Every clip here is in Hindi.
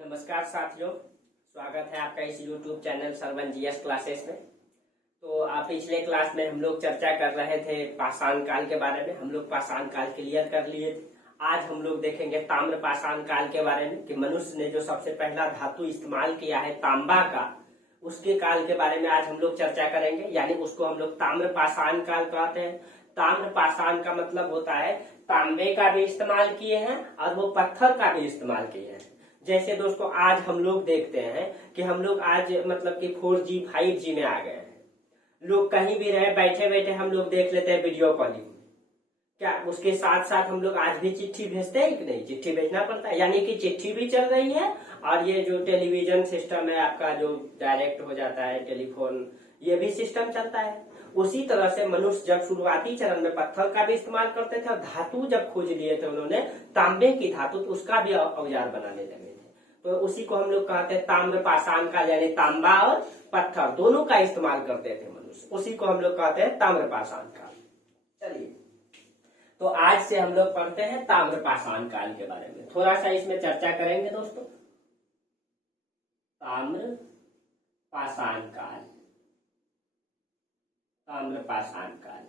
नमस्कार साथियों, स्वागत है आपका इस YouTube channel Sarvan GS classes में। तो आप पिछले क्लास में हम लोग चर्चा कर रहे थे पाषाण काल के बारे में। हम लोग पाषाण काल क्लियर कर लिए थे। आज हम लोग देखेंगे ताम्र पाषाण काल के बारे में कि मनुष्य ने जो सबसे पहला धातु इस्तेमाल किया है तांबा का, उसके काल के बारे में आज हम लोग चर्चा करेंगे। यानी उसको हम लोग ताम्र पाषाण काल कहते हैं। ताम्र पाषाण का मतलब होता है तांबे का भी इस्तेमाल किए हैं और वो पत्थर का भी इस्तेमाल किए हैं। जैसे दोस्तों आज हम लोग देखते हैं कि हम लोग आज मतलब कि 4G 5G में आ गए हैं। लोग कहीं भी रहे बैठे बैठे हम लोग देख लेते हैं वीडियो कॉलिंग। क्या उसके साथ साथ हम लोग आज भी चिट्ठी भेजते हैं कि नहीं? चिट्ठी भेजना पड़ता है, यानी कि चिट्ठी भी चल रही है और ये जो टेलीविजन सिस्टम है आपका जो डायरेक्ट हो जाता है टेलीफोन, ये भी सिस्टम चलता है। उसी तरह से मनुष्य जब शुरुआती चरण में पत्थर का भी इस्तेमाल करते थे और धातु जब खोज लिए थे उन्होंने तांबे की धातु, तो उसका भी औजार बनाने लगे थे। तो उसी को हम लोग कहते हैं ताम्र पाषाण काल, यानी तांबा और पत्थर दोनों का इस्तेमाल करते थे मनुष्य, उसी को हम लोग कहते हैं ताम्र पाषाण काल। चलिए, तो आज से हम लोग पढ़ते हैं ताम्र पाषाण काल के बारे में। थोड़ा सा इसमें चर्चा करेंगे दोस्तों। ताम्र पाषाण काल, ताम्र पाषाण काल।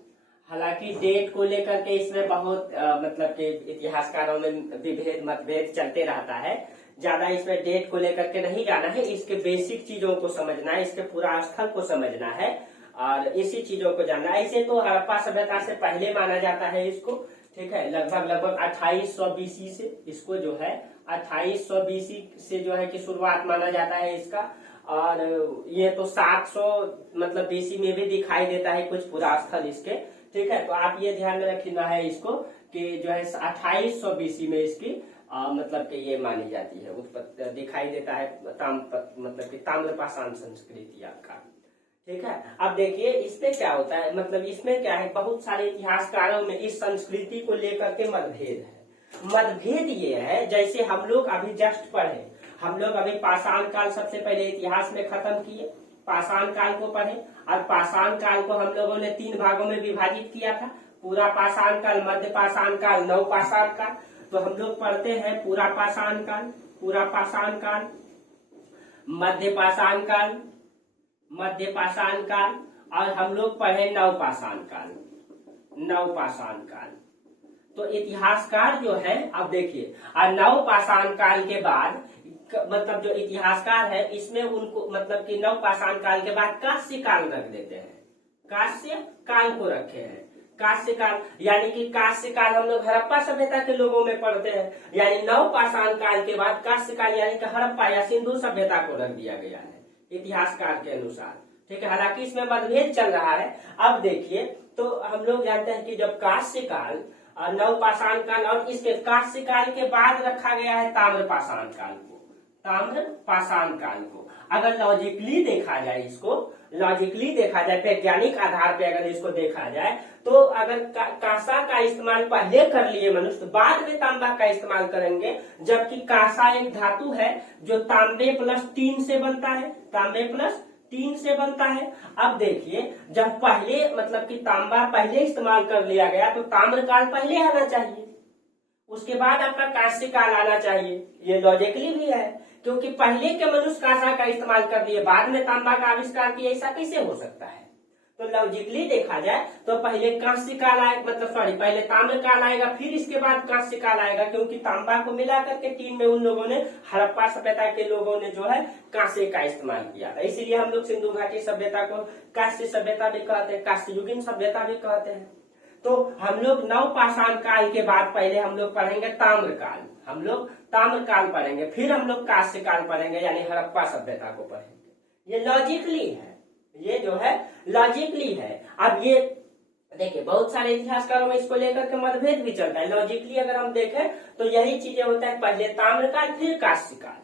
हालांकि डेट को लेकर के इसमें बहुत मतलब कि इतिहासकारों में विभेद मतभेद चलते रहता है। ज्यादा इसमें डेट को लेकर के नहीं जाना है, इसके बेसिक चीजों को समझना है, इसके पूरा स्थल को समझना है और इसी चीजों को जानना है। ऐसे तो हड़प्पा सभ्यता से पहले माना जाता है इसको, ठीक है। लगभग 2800 BC से इसको जो है 2800 BC से जो है कि शुरुआत माना जाता है इसका। और ये तो 700 मतलब BC में भी दिखाई देता है कुछ पूरा स्थल इसके, ठीक है। तो आप ये ध्यान में रखना है इसको कि जो है 2800 BC में इसकी मतलब कि ये मानी जाती है, उत्पत्ति दिखाई देता है मतलब कि ताम्र पाषाण संस्कृति आपका, ठीक है। अब देखिए इसमें क्या होता है, मतलब इसमें क्या है, बहुत सारे इतिहासकारों में इस संस्कृति को लेकर के मतभेद है। मतभेद ये है, जैसे हम लोग अभी जस्ट पढ़े, हम लोग अभी पाषाण काल सबसे पहले इतिहास में खत्म किए, पाषाण काल को पढ़े और पाषाण काल को हम लोगों ने 3 भागों में विभाजित किया था। पूरा पाषाण काल, मध्य पाषाण काल, नव पाषाण काल। तो हम लोग पढ़ते हैं पूरा पाषाण काल, पूरा पाषाण काल, मध्य पाषाण काल, मध्य पाषाण काल और हम लोग पढ़े नव पाषाण काल, नव पाषाण काल। तो इतिहासकार जो है, अब देखिए नव पाषाण काल के बाद मतलब जो इतिहासकार है इसमें उनको मतलब कि नव पाषाण काल के बाद कांस्य काल रख देते हैं, कांस्य काल को रखे हैं। कांस्य काल यानी कि कांस्य काल हम लोग हड़प्पा सभ्यता के लोगों में पढ़ते हैं, यानी नव पाषाण काल के बाद कांस्य काल यानी कि हड़प्पा या सिंधु सभ्यता को रख दिया गया है इतिहासकार के अनुसार, ठीक है। हालांकि इसमें मतभेद चल रहा है। अब देखिए, तो हम लोग जानते हैं कि जब कांस्य काल, नव पाषाण काल और इसके कांस्य काल के बाद रखा गया है ताम्र पाषाण काल को, ताम्र पाषाण काल को। अगर लॉजिकली देखा जाए, इसको लॉजिकली देखा जाए, वैज्ञानिक आधार पे अगर इसको देखा जाए, तो अगर कांसा का इस्तेमाल पहले कर लिए मनुष्य, बाद में तांबा का इस्तेमाल करेंगे, जबकि कांसा एक धातु है जो तांबे प्लस 3 से बनता है, तांबे प्लस 3 से बनता है। अब देखिए, जब पहले मतलब कि तांबा पहले इस्तेमाल कर लिया गया तो ताम्र काल पहले आना चाहिए, उसके बाद आपका कांस्य काल आना चाहिए। ये लॉजिकली भी है, क्योंकि पहले के मनुष्य कांसा का इस्तेमाल कर दिए, बाद में तांबा का आविष्कार किया, ऐसा कैसे हो सकता है? तो लॉजिकली देखा जाए तो पहले कांस्य काल आएगा, मतलब सॉरी पहले ताम्र काल आएगा, फिर इसके बाद कांस्य काल आएगा, क्योंकि तांबा को मिला करके 3 में उन लोगों ने, हड़प्पा सभ्यता के लोगों ने जो है कांस्य का इस्तेमाल किया था। इसीलिए हम लोग सिंधु घाटी सभ्यता को कांस्य सभ्यता भी कहते हैं, कांस्य युगीन सभ्यता भी कहते हैं। तो हम लोग नव पाषाण काल के बाद पहले हम लोग पढ़ेंगे ताम्र काल, हम लोग ताम्र काल पढ़ेंगे, फिर हम लोग कांस्य काल पढ़ेंगे, यानी हड़प्पा सभ्यता को पढ़ेंगे। ये लॉजिकली है, ये जो है लॉजिकली है। अब ये देखिए बहुत सारे इतिहासकारों में इसको लेकर के मतभेद भी चलता है। लॉजिकली अगर हम देखें तो यही चीजें होता है, पहले ताम्र काल फिर कांस्य काल,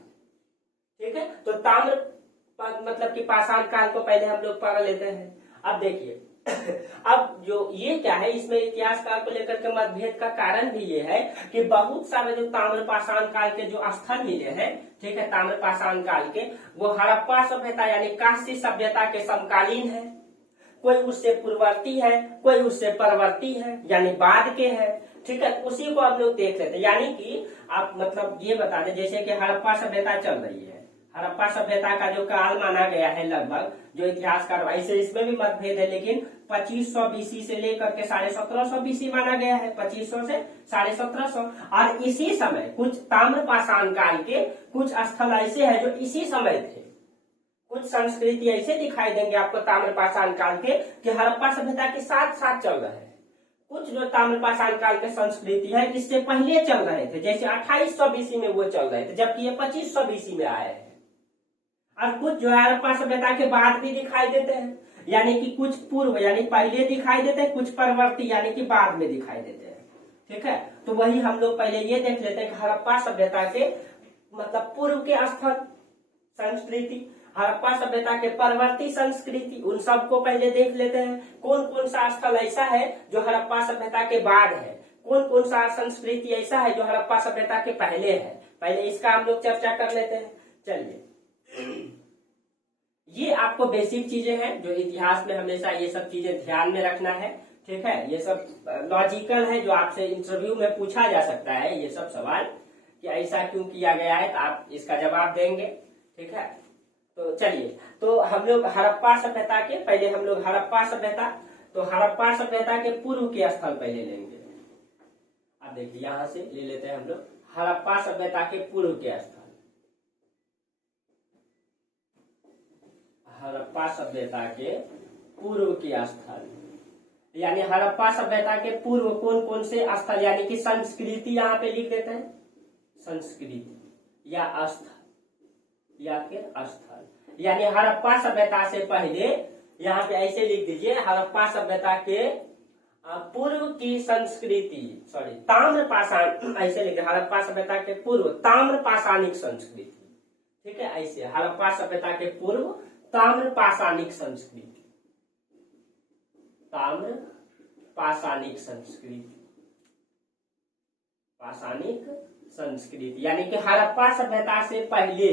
ठीक है। तो ताम्र मतलब कि पाषाण काल को पहले हम लोग पढ़ लेते हैं। अब देखिए अब जो ये क्या है, इसमें इतिहासकार को लेकर के मतभेद का कारण भी ये है कि बहुत सारे जो ताम्र पाषाण काल के जो स्थल मिले हैं, ठीक है, ताम्र पाषाण काल के, वो हड़प्पा सभ्यता यानी कांस्य सभ्यता के समकालीन है, कोई उससे पूर्ववर्ती है, कोई उससे परवर्ती है यानी बाद के है, ठीक है, उसी को हम लोग देख लेते हैं। यानी कि आप मतलब ये बता दें, जैसे कि हड़प्पा सभ्यता चल रही है, हड़प्पा सभ्यता का जो काल माना गया है लगभग, जो इतिहासकार ऐसे इसमें भी मतभेद है, लेकिन 2500 बीसी से लेकर के 1750 बीसी माना गया है, 2500 से 1750। और इसी समय कुछ ताम्रपाषाण काल के कुछ स्थल ऐसे हैं जो इसी समय थे। कुछ संस्कृति ऐसे दिखाई देंगे आपको ताम्रपाषाण काल के कि हड़प्पा सभ्यता के साथ साथ चल रहे हैं। कुछ जो ताम्रपाषाण काल के संस्कृति है इससे पहले चल रहे थे, जैसे 2800 बीसी में वो चल रहे थे, जबकि ये 2500 बीसी में आए हैं। और कुछ जो है हड़प्पा सभ्यता के बाद भी दिखाई देते हैं, यानी कि कुछ पूर्व यानी पहले दिखाई देते हैं, कुछ परवर्ती यानी कि बाद में दिखाई देते हैं। ठीक है, तो वही हम लोग पहले ये देख लेते हैं कि हड़प्पा सभ्यता के मतलब पूर्व के स्थल संस्कृति, हड़प्पा सभ्यता के परवर्ती संस्कृति, उन सबको पहले देख लेते हैं। कौन कौन सा स्थल ऐसा है जो हड़प्पा सभ्यता के बाद है, कौन कौन सा संस्कृति ऐसा है जो हड़प्पा सभ्यता के पहले है, पहले इसका हम लोग चर्चा कर लेते हैं। चलिए, ये आपको बेसिक चीजें हैं जो इतिहास में हमेशा ये सब चीजें ध्यान में रखना है। ठीक है, ये सब लॉजिकल है जो आपसे इंटरव्यू में पूछा जा सकता है, ये सब सवाल कि ऐसा क्यों किया गया है, तो आप इसका जवाब देंगे। ठीक है, तो चलिए, तो हम लोग हड़प्पा सभ्यता के पहले हम लोग हड़प्पा सभ्यता, तो हड़प्पा सभ्यता के पूर्व के स्थल पहले लेंगे। अब देखिए यहां से ले लेते हैं हम लोग हड़प्पा सभ्यता के पूर्व के स्थल। हड़प्पा सभ्यता के पूर्व के स्थल, यानी हड़प्पा सभ्यता के पूर्व कौन कौन से स्थल यानी कि संस्कृति यहाँ पे लिख देते हैं, संस्कृति या स्थल या फिर स्थल, यानी हड़प्पा सभ्यता से पहले यहाँ पे ऐसे लिख दीजिए, हड़प्पा सभ्यता के पूर्व की संस्कृति, सॉरी ताम्रपाषाण, ऐसे लिखे हड़प्पा सभ्यता के पूर्व ताम्रपाषाणिक संस्कृति। ठीक है, ऐसे हड़प्पा सभ्यता के पूर्व ताम्रपाषाणिक संस्कृति, ताम्रपाषाणिक संस्कृति, पाषाणिक संस्कृति, यानी कि हड़प्पा सभ्यता से पहले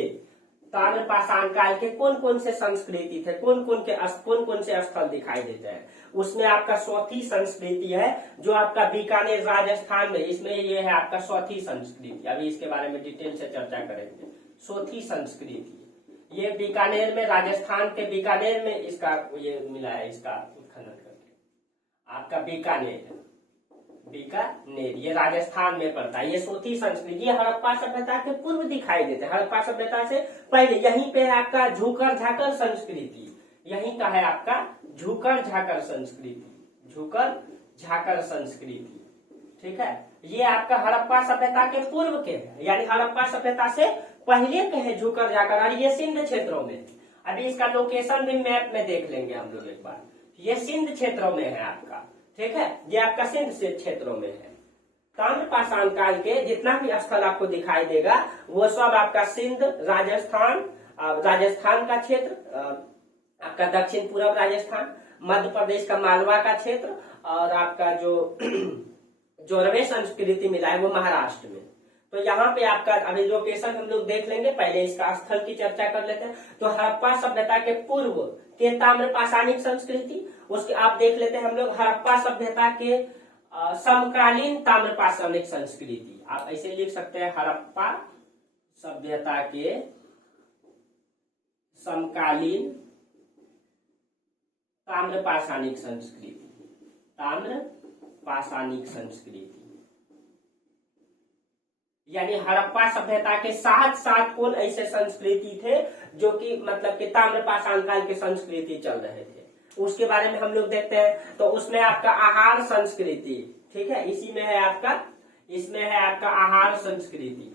ताम्रपाषाण काल के कौन कौन से संस्कृति थे, कौन कौन से स्थल दिखाई देते हैं। उसमें आपका चौथी संस्कृति है जो आपका बीकानेर राजस्थान में, इसमें ये है आपका चौथी संस्कृति। अभी इसके बारे में डिटेल से चर्चा करेंगे। चौथी संस्कृति ये बीकानेर में, राजस्थान के बीकानेर में इसका ये मिला है, इसका उत्खनन करके आपका बीकानेर ये राजस्थान में पड़ता है। ये चौथी संस्कृति हड़प्पा सभ्यता के पूर्व दिखाई देते हैं, हड़प्पा सभ्यता से पहले। यहीं पे है आपका झूकर झाकर संस्कृति, यहीं का है आपका झूकर झाकर संस्कृति, झूकर झाकर संस्कृति। ठीक है, ये आपका हड़प्पा सभ्यता के पूर्व के है, यानी हड़प्पा सभ्यता से पहले के है झूकर झाकर, और ये सिंध क्षेत्रों में। अभी इसका लोकेशन भी मैप में देख लेंगे हम लोग एक बार। ये सिंध क्षेत्रों में है आपका। ठीक है, ये आपका सिंध से क्षेत्रों में है। ताम्रपाषाण काल के जितना भी स्थल आपको दिखाई देगा वो सब आपका सिंध, राजस्थान, राजस्थान का क्षेत्र, आपका दक्षिण पूर्व राजस्थान, मध्य प्रदेश का मालवा का क्षेत्र, और आपका जो जोरवे संस्कृति मिला है वो महाराष्ट्र में। तो यहाँ पे आपका अभी लोकेशन हम लोग देख लेंगे, पहले इसका स्थल की चर्चा कर लेते हैं। तो हड़प्पा सभ्यता के पूर्व के ताम्रपाषाणिक संस्कृति, उसके आप देख लेते हैं हम लोग हड़प्पा सभ्यता के समकालीन ताम्रपाषाणिक संस्कृति। आप ऐसे लिख सकते हैं हड़प्पा सभ्यता के समकालीन ताम्रपाषाणिक संस्कृति, ताम्रपाषाणिक संस्कृति, यानी हड़प्पा सभ्यता के साथ साथ कौन ऐसे संस्कृति थे जो कि मतलब कि ताम्रपाषाण काल के संस्कृति चल रहे थे, उसके बारे में हम लोग देखते हैं। तो उसमें आपका आहार संस्कृति, ठीक है, इसी में है आपका, इसमें है आपका आहार संस्कृति,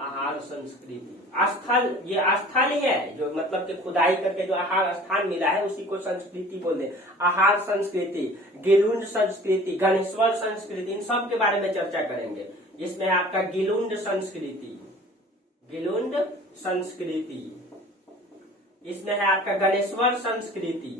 आहार संस्कृति स्थल, ये स्थल ही है जो मतलब कि खुदाई करके जो आहार स्थान मिला है उसी को संस्कृति बोलते हैं। आहार संस्कृति, गिलुंड संस्कृति, गणेश्वर संस्कृति, इन सब के बारे में चर्चा करेंगे। इसमें आपका गिलुंड संस्कृति, गिलुंड संस्कृति, इसमें है आपका गणेश्वर संस्कृति,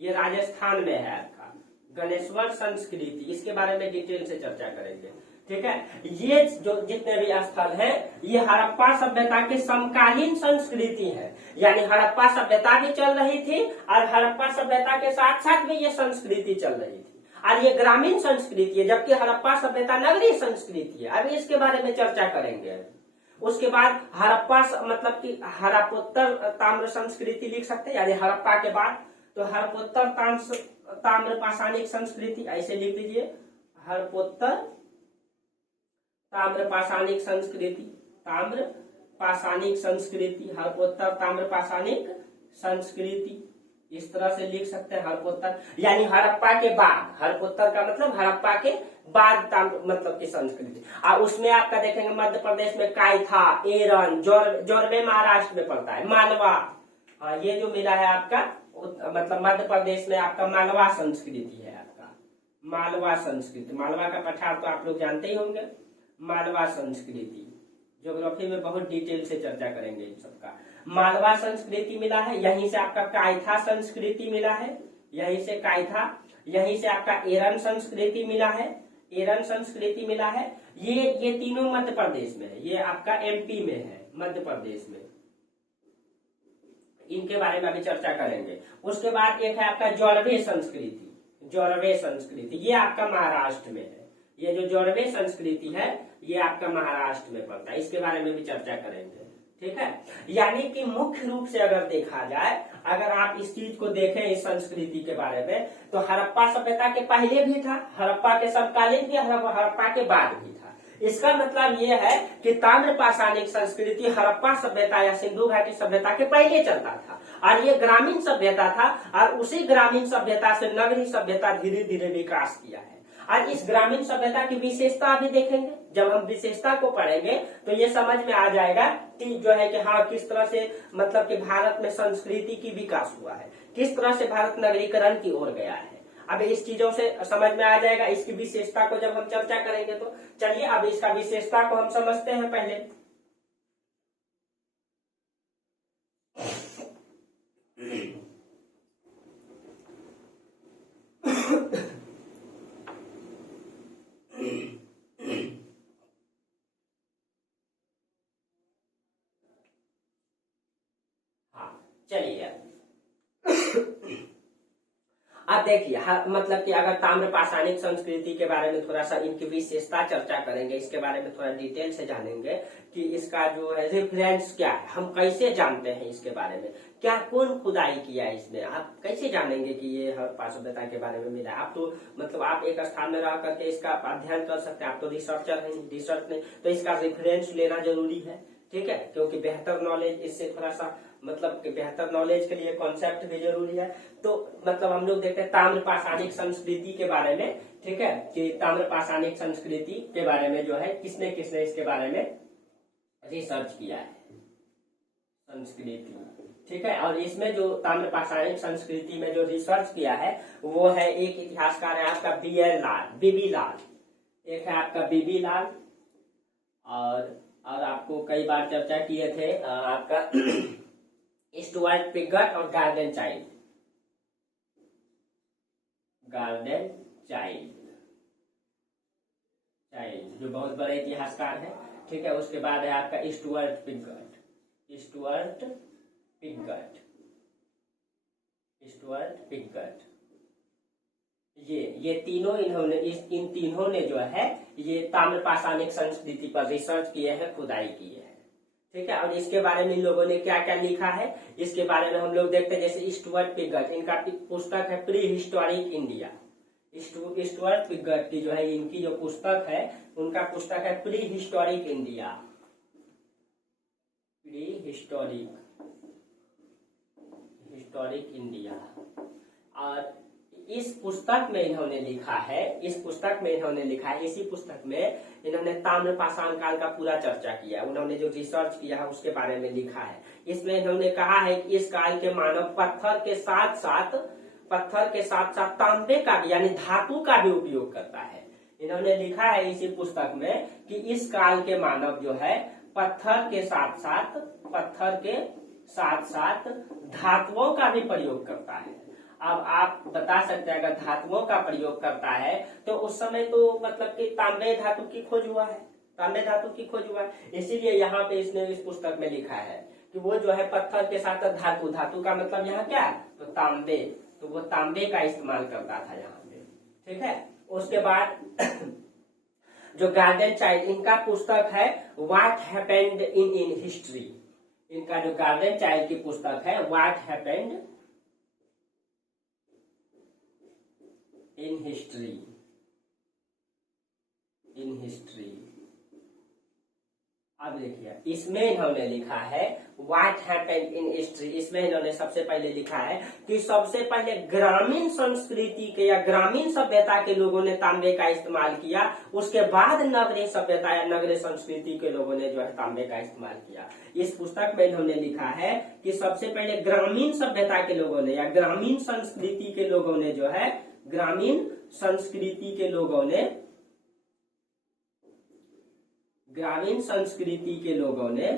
ये राजस्थान में है आपका गणेश्वर संस्कृति, इसके बारे में डिटेल से चर्चा करेंगे। ठीक है, ये जो जितने भी स्थल है ये हड़प्पा सभ्यता के समकालीन संस्कृति है, यानी हड़प्पा सभ्यता भी चल रही थी और हड़प्पा सभ्यता के साथ साथ भी ये संस्कृति चल रही थी। और ये ग्रामीण संस्कृति है, जबकि हड़प्पा सभ्यता नगरीय संस्कृति है। अभी इसके बारे में चर्चा करेंगे। उसके बाद हड़प्पा मतलब कि हड़प्पोत्तर ताम्र संस्कृति लिख सकते हैं, यानी हड़प्पा के बाद तो हड़प्पोत्तर ताम्र पाषाणिक संस्कृति, ऐसे लिख दीजिए, हड़प्पोत्तर ताम्र पाषाणिक संस्कृति, ताम्र पाषाणिक संस्कृति, हड़प्पोत्तर ताम्र पाषाणिक संस्कृति, इस तरह से लिख सकते हैं हड़प्पोत्तर, यानी हड़प्पा के बाद, हड़प्पोत्तर का मतलब हड़प्पा के बाद मतलब की संस्कृति। और उसमें आपका देखेंगे मध्य प्रदेश में कायथा, एरन, जोरवे महाराष्ट्र में पड़ता है, मालवा, हाँ ये जो मिला है आपका मतलब मध्य प्रदेश में आपका मालवा संस्कृति है, आपका मालवा संस्कृति। मालवा का पठार तो आप लोग जानते ही होंगे, मालवा संस्कृति, ज्योग्राफी में बहुत डिटेल से चर्चा करेंगे इन सबका। मालवा संस्कृति मिला है, यहीं से आपका कायथा संस्कृति मिला है, यहीं से कायथा, यहीं से आपका एरन संस्कृति मिला है, एरन संस्कृति मिला है। ये तीनों मध्य प्रदेश में है, ये आपका एमपी में है, मध्य प्रदेश में, इनके बारे में अभी चर्चा करेंगे। उसके बाद एक है आपका जोरवे संस्कृति, जोरवे संस्कृति, ये आपका महाराष्ट्र में है। ये जो जोरवे संस्कृति है ये आपका महाराष्ट्र में पड़ता है, इसके बारे में भी चर्चा करेंगे, ठीक है। यानी कि मुख्य रूप से अगर देखा जाए, अगर आप इस चीज को देखें इस संस्कृति के बारे में, तो हड़प्पा सभ्यता के पहले भी था, हड़प्पा के समकालीन भी, हड़प्पा के बाद भी था। इसका मतलब ये है कि ताम्र पाषाणिक संस्कृति हड़प्पा सभ्यता या सिंधु घाटी सभ्यता के पहले चलता था, और ये ग्रामीण सभ्यता था, और उसी ग्रामीण सभ्यता से नगरीय सभ्यता धीरे धीरे विकास किया है। आज इस ग्रामीण सभ्यता की विशेषता भी देखेंगे। जब हम विशेषता को पढ़ेंगे तो ये समझ में आ जाएगा कि जो है कि हाँ किस तरह से मतलब कि भारत में संस्कृति की विकास हुआ है, किस तरह से भारत नगरीकरण की ओर गया है। अब इस चीजों से समझ में आ जाएगा। इसकी विशेषता को जब हम चर्चा करेंगे तो चलिए अब इसका विशेषता को हम समझते हैं पहले। चलिए अब देखिए मतलब कि अगर ताम्र पाषाणिक संस्कृति के बारे में थोड़ा सा इनकी विशेषता चर्चा करेंगे, इसके बारे में थोड़ा डिटेल से जानेंगे कि इसका जो है रेफरेंस क्या है, हम कैसे जानते हैं इसके बारे में, क्या कौन खुदाई किया है इसमें, आप कैसे जानेंगे कि ये हड़प्पा सभ्यता के बारे में मिला है। आप तो मतलब आप एक स्थान में रह करके इसका अध्ययन कर सकते हैं, आप तो रिसर्चर हैं, रिसर्च नहीं तो इसका रेफरेंस लेना जरूरी है, ठीक है, क्योंकि बेहतर नॉलेज इससे थोड़ा सा मतलब कि बेहतर नॉलेज के लिए कॉन्सेप्ट भी जरूरी है। तो मतलब हम लोग देखते हैं ताम्र पाषाणिक संस्कृति के बारे में, ठीक है, कि ताम्र पाषाणिक संस्कृति के बारे में जो है किसने किसने इसके बारे में रिसर्च किया है, संस्कृति, ठीक है। और इसमें जो ताम्र पाषाणिक संस्कृति में जो रिसर्च किया है वो है एक इतिहासकार है आपका बीबी लाल, एक है आपका बीबी लाल, और आपको कई बार चर्चा किए थे आपका स्टुअर्ट पिगट और गार्डन चाइल्ड, जो बहुत बड़े इतिहासकार है, ठीक है। उसके बाद है आपका स्टुअर्ट पिगट, ये तीनों इन्होंने इन तीनों ने जो है ये ताम्र पाषाणिक संस्कृति पर रिसर्च किए हैं, खुदाई की है, ठीक है। और इसके बारे में इन लोगों ने क्या क्या लिखा है इसके बारे में हम लोग देखते हैं। जैसे स्टुअर्ट पिगट, इनका पुस्तक है pre historic India, Stuart Piggott की जो है इनकी जो पुस्तक है उनका पुस्तक है प्री हिस्टोरिक इंडिया, और इस पुस्तक में इन्होंने लिखा है, इसी पुस्तक में इन्होंने ताम्र पाषाण काल का पूरा चर्चा किया है। उन्होंने जो रिसर्च किया है उसके बारे में लिखा है। इसमें इन्होंने कहा है कि इस काल के मानव पत्थर के साथ साथ तांबे का भी यानी धातु का भी उपयोग करता है। इन्होंने लिखा है इसी पुस्तक में कि इस काल के मानव जो है पत्थर के साथ साथ धातुओं का भी प्रयोग करता है। अब आप बता सकते हैं अगर धातुओं का प्रयोग करता है तो उस समय तो मतलब कि तांबे धातु की खोज हुआ है, इसीलिए यहाँ पे इसने इस पुस्तक में लिखा है कि वो जो है पत्थर के साथ धातु का मतलब यहाँ क्या है तो तांबे, तो वो तांबे का इस्तेमाल करता था यहाँ पे, ठीक है। उसके बाद जो गार्डन चाइल्ड, इनका पुस्तक है व्हाट हैपेंड इन हिस्ट्री। इनका जो गार्डन चाइल्ड की पुस्तक है what happened in history, in history. अब देखिए इसमें इन्होंने लिखा है व्हाट हैपेंड इन हिस्ट्री। इसमें इन्होंने सबसे पहले लिखा है कि सबसे पहले ग्रामीण संस्कृति के या ग्रामीण सभ्यता के लोगों ने तांबे का इस्तेमाल किया, उसके बाद नगरीय सभ्यता या नगरीय संस्कृति के लोगों ने जो है तांबे का इस्तेमाल किया। इस पुस्तक में इन्होंने लिखा है कि सबसे पहले ग्रामीण सभ्यता के लोगों ने या ग्रामीण संस्कृति के लोगों ने जो है, ग्रामीण संस्कृति के लोगों ने, ग्रामीण संस्कृति के लोगों ने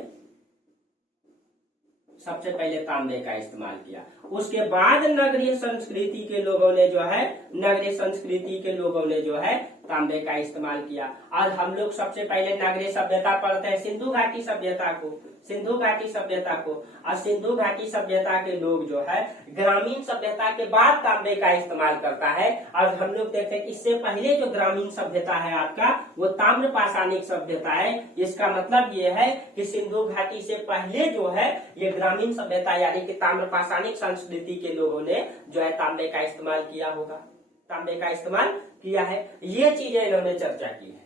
सबसे पहले तांबे का इस्तेमाल किया। उसके बाद नगरीय संस्कृति के लोगों ने जो है, नगरीय संस्कृति के लोगों ने जो है तांबे का इस्तेमाल किया। और हम लोग सबसे पहले नगरीय सभ्यता पढ़ते हैं सिंधु घाटी सभ्यता को, सिंधु घाटी सभ्यता को। और सिंधु घाटी सभ्यता के लोग जो है ग्रामीण सभ्यता के बाद तांबे का इस्तेमाल करता है। और हम लोग देखते हैं इससे पहले जो ग्रामीण सभ्यता है आपका वो ताम्र पाषाणिक सभ्यता है। इसका मतलब ये है कि सिंधु घाटी से पहले जो है ये ग्रामीण सभ्यता यानी कि ताम्र पाषाणिक संस्कृति के लोगों ने जो है तांबे का इस्तेमाल किया होगा, तांबे का इस्तेमाल किया है। ये चीजें इन्होंने चर्चा की है।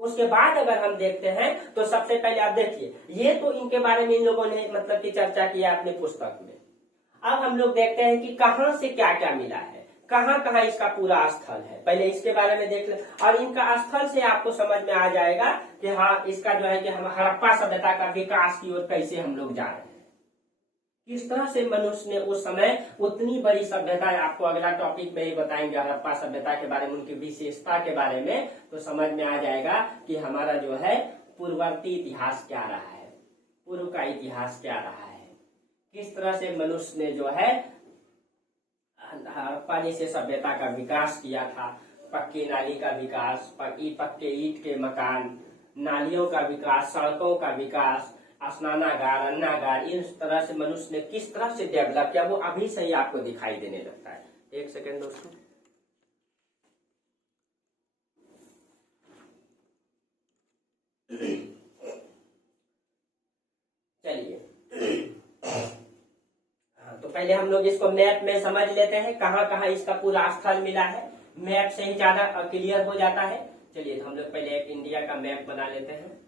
उसके बाद अगर हम देखते हैं तो सबसे पहले आप देखिए, ये तो इनके बारे में इन लोगों ने मतलब की चर्चा किया अपनी पुस्तक में। अब हम लोग देखते हैं कि कहां से क्या क्या मिला है, कहां कहां इसका पूरा स्थल है। पहले इसके बारे में देख ले और इनका स्थल से आपको समझ में आ जाएगा कि हाँ इसका जो है कि हम हड़प्पा सभ्यता का विकास की ओर कैसे हम लोग जा रहे हैं, किस तरह से मनुष्य ने उस समय उतनी बड़ी सभ्यता। आपको अगला टॉपिक में ही बताएंगे हड़प्पा सभ्यता के बारे में, उनकी विशेषता के बारे में, तो समझ में आ जाएगा कि हमारा जो है पूर्ववर्ती इतिहास क्या रहा है, पूर्व का इतिहास क्या रहा है, किस तरह से मनुष्य ने जो है हड़प्पा जैसे सभ्यता का विकास किया था। पक्की नाली का विकास, पक्के ईंट के मकान, नालियों का विकास, सड़कों का विकास, स्नानागार, अन्नागार, इस तरह से मनुष्य ने किस तरह से डेवलप किया वो अभी से ही आपको दिखाई देने लगता है। एक सेकेंड दोस्तों, चलिए तो पहले हम लोग इसको मैप में समझ लेते हैं कहां कहां इसका पूरा स्थल मिला है। मैप से ही ज्यादा क्लियर हो जाता है। चलिए तो हम लोग पहले एक इंडिया का मैप बना लेते हैं।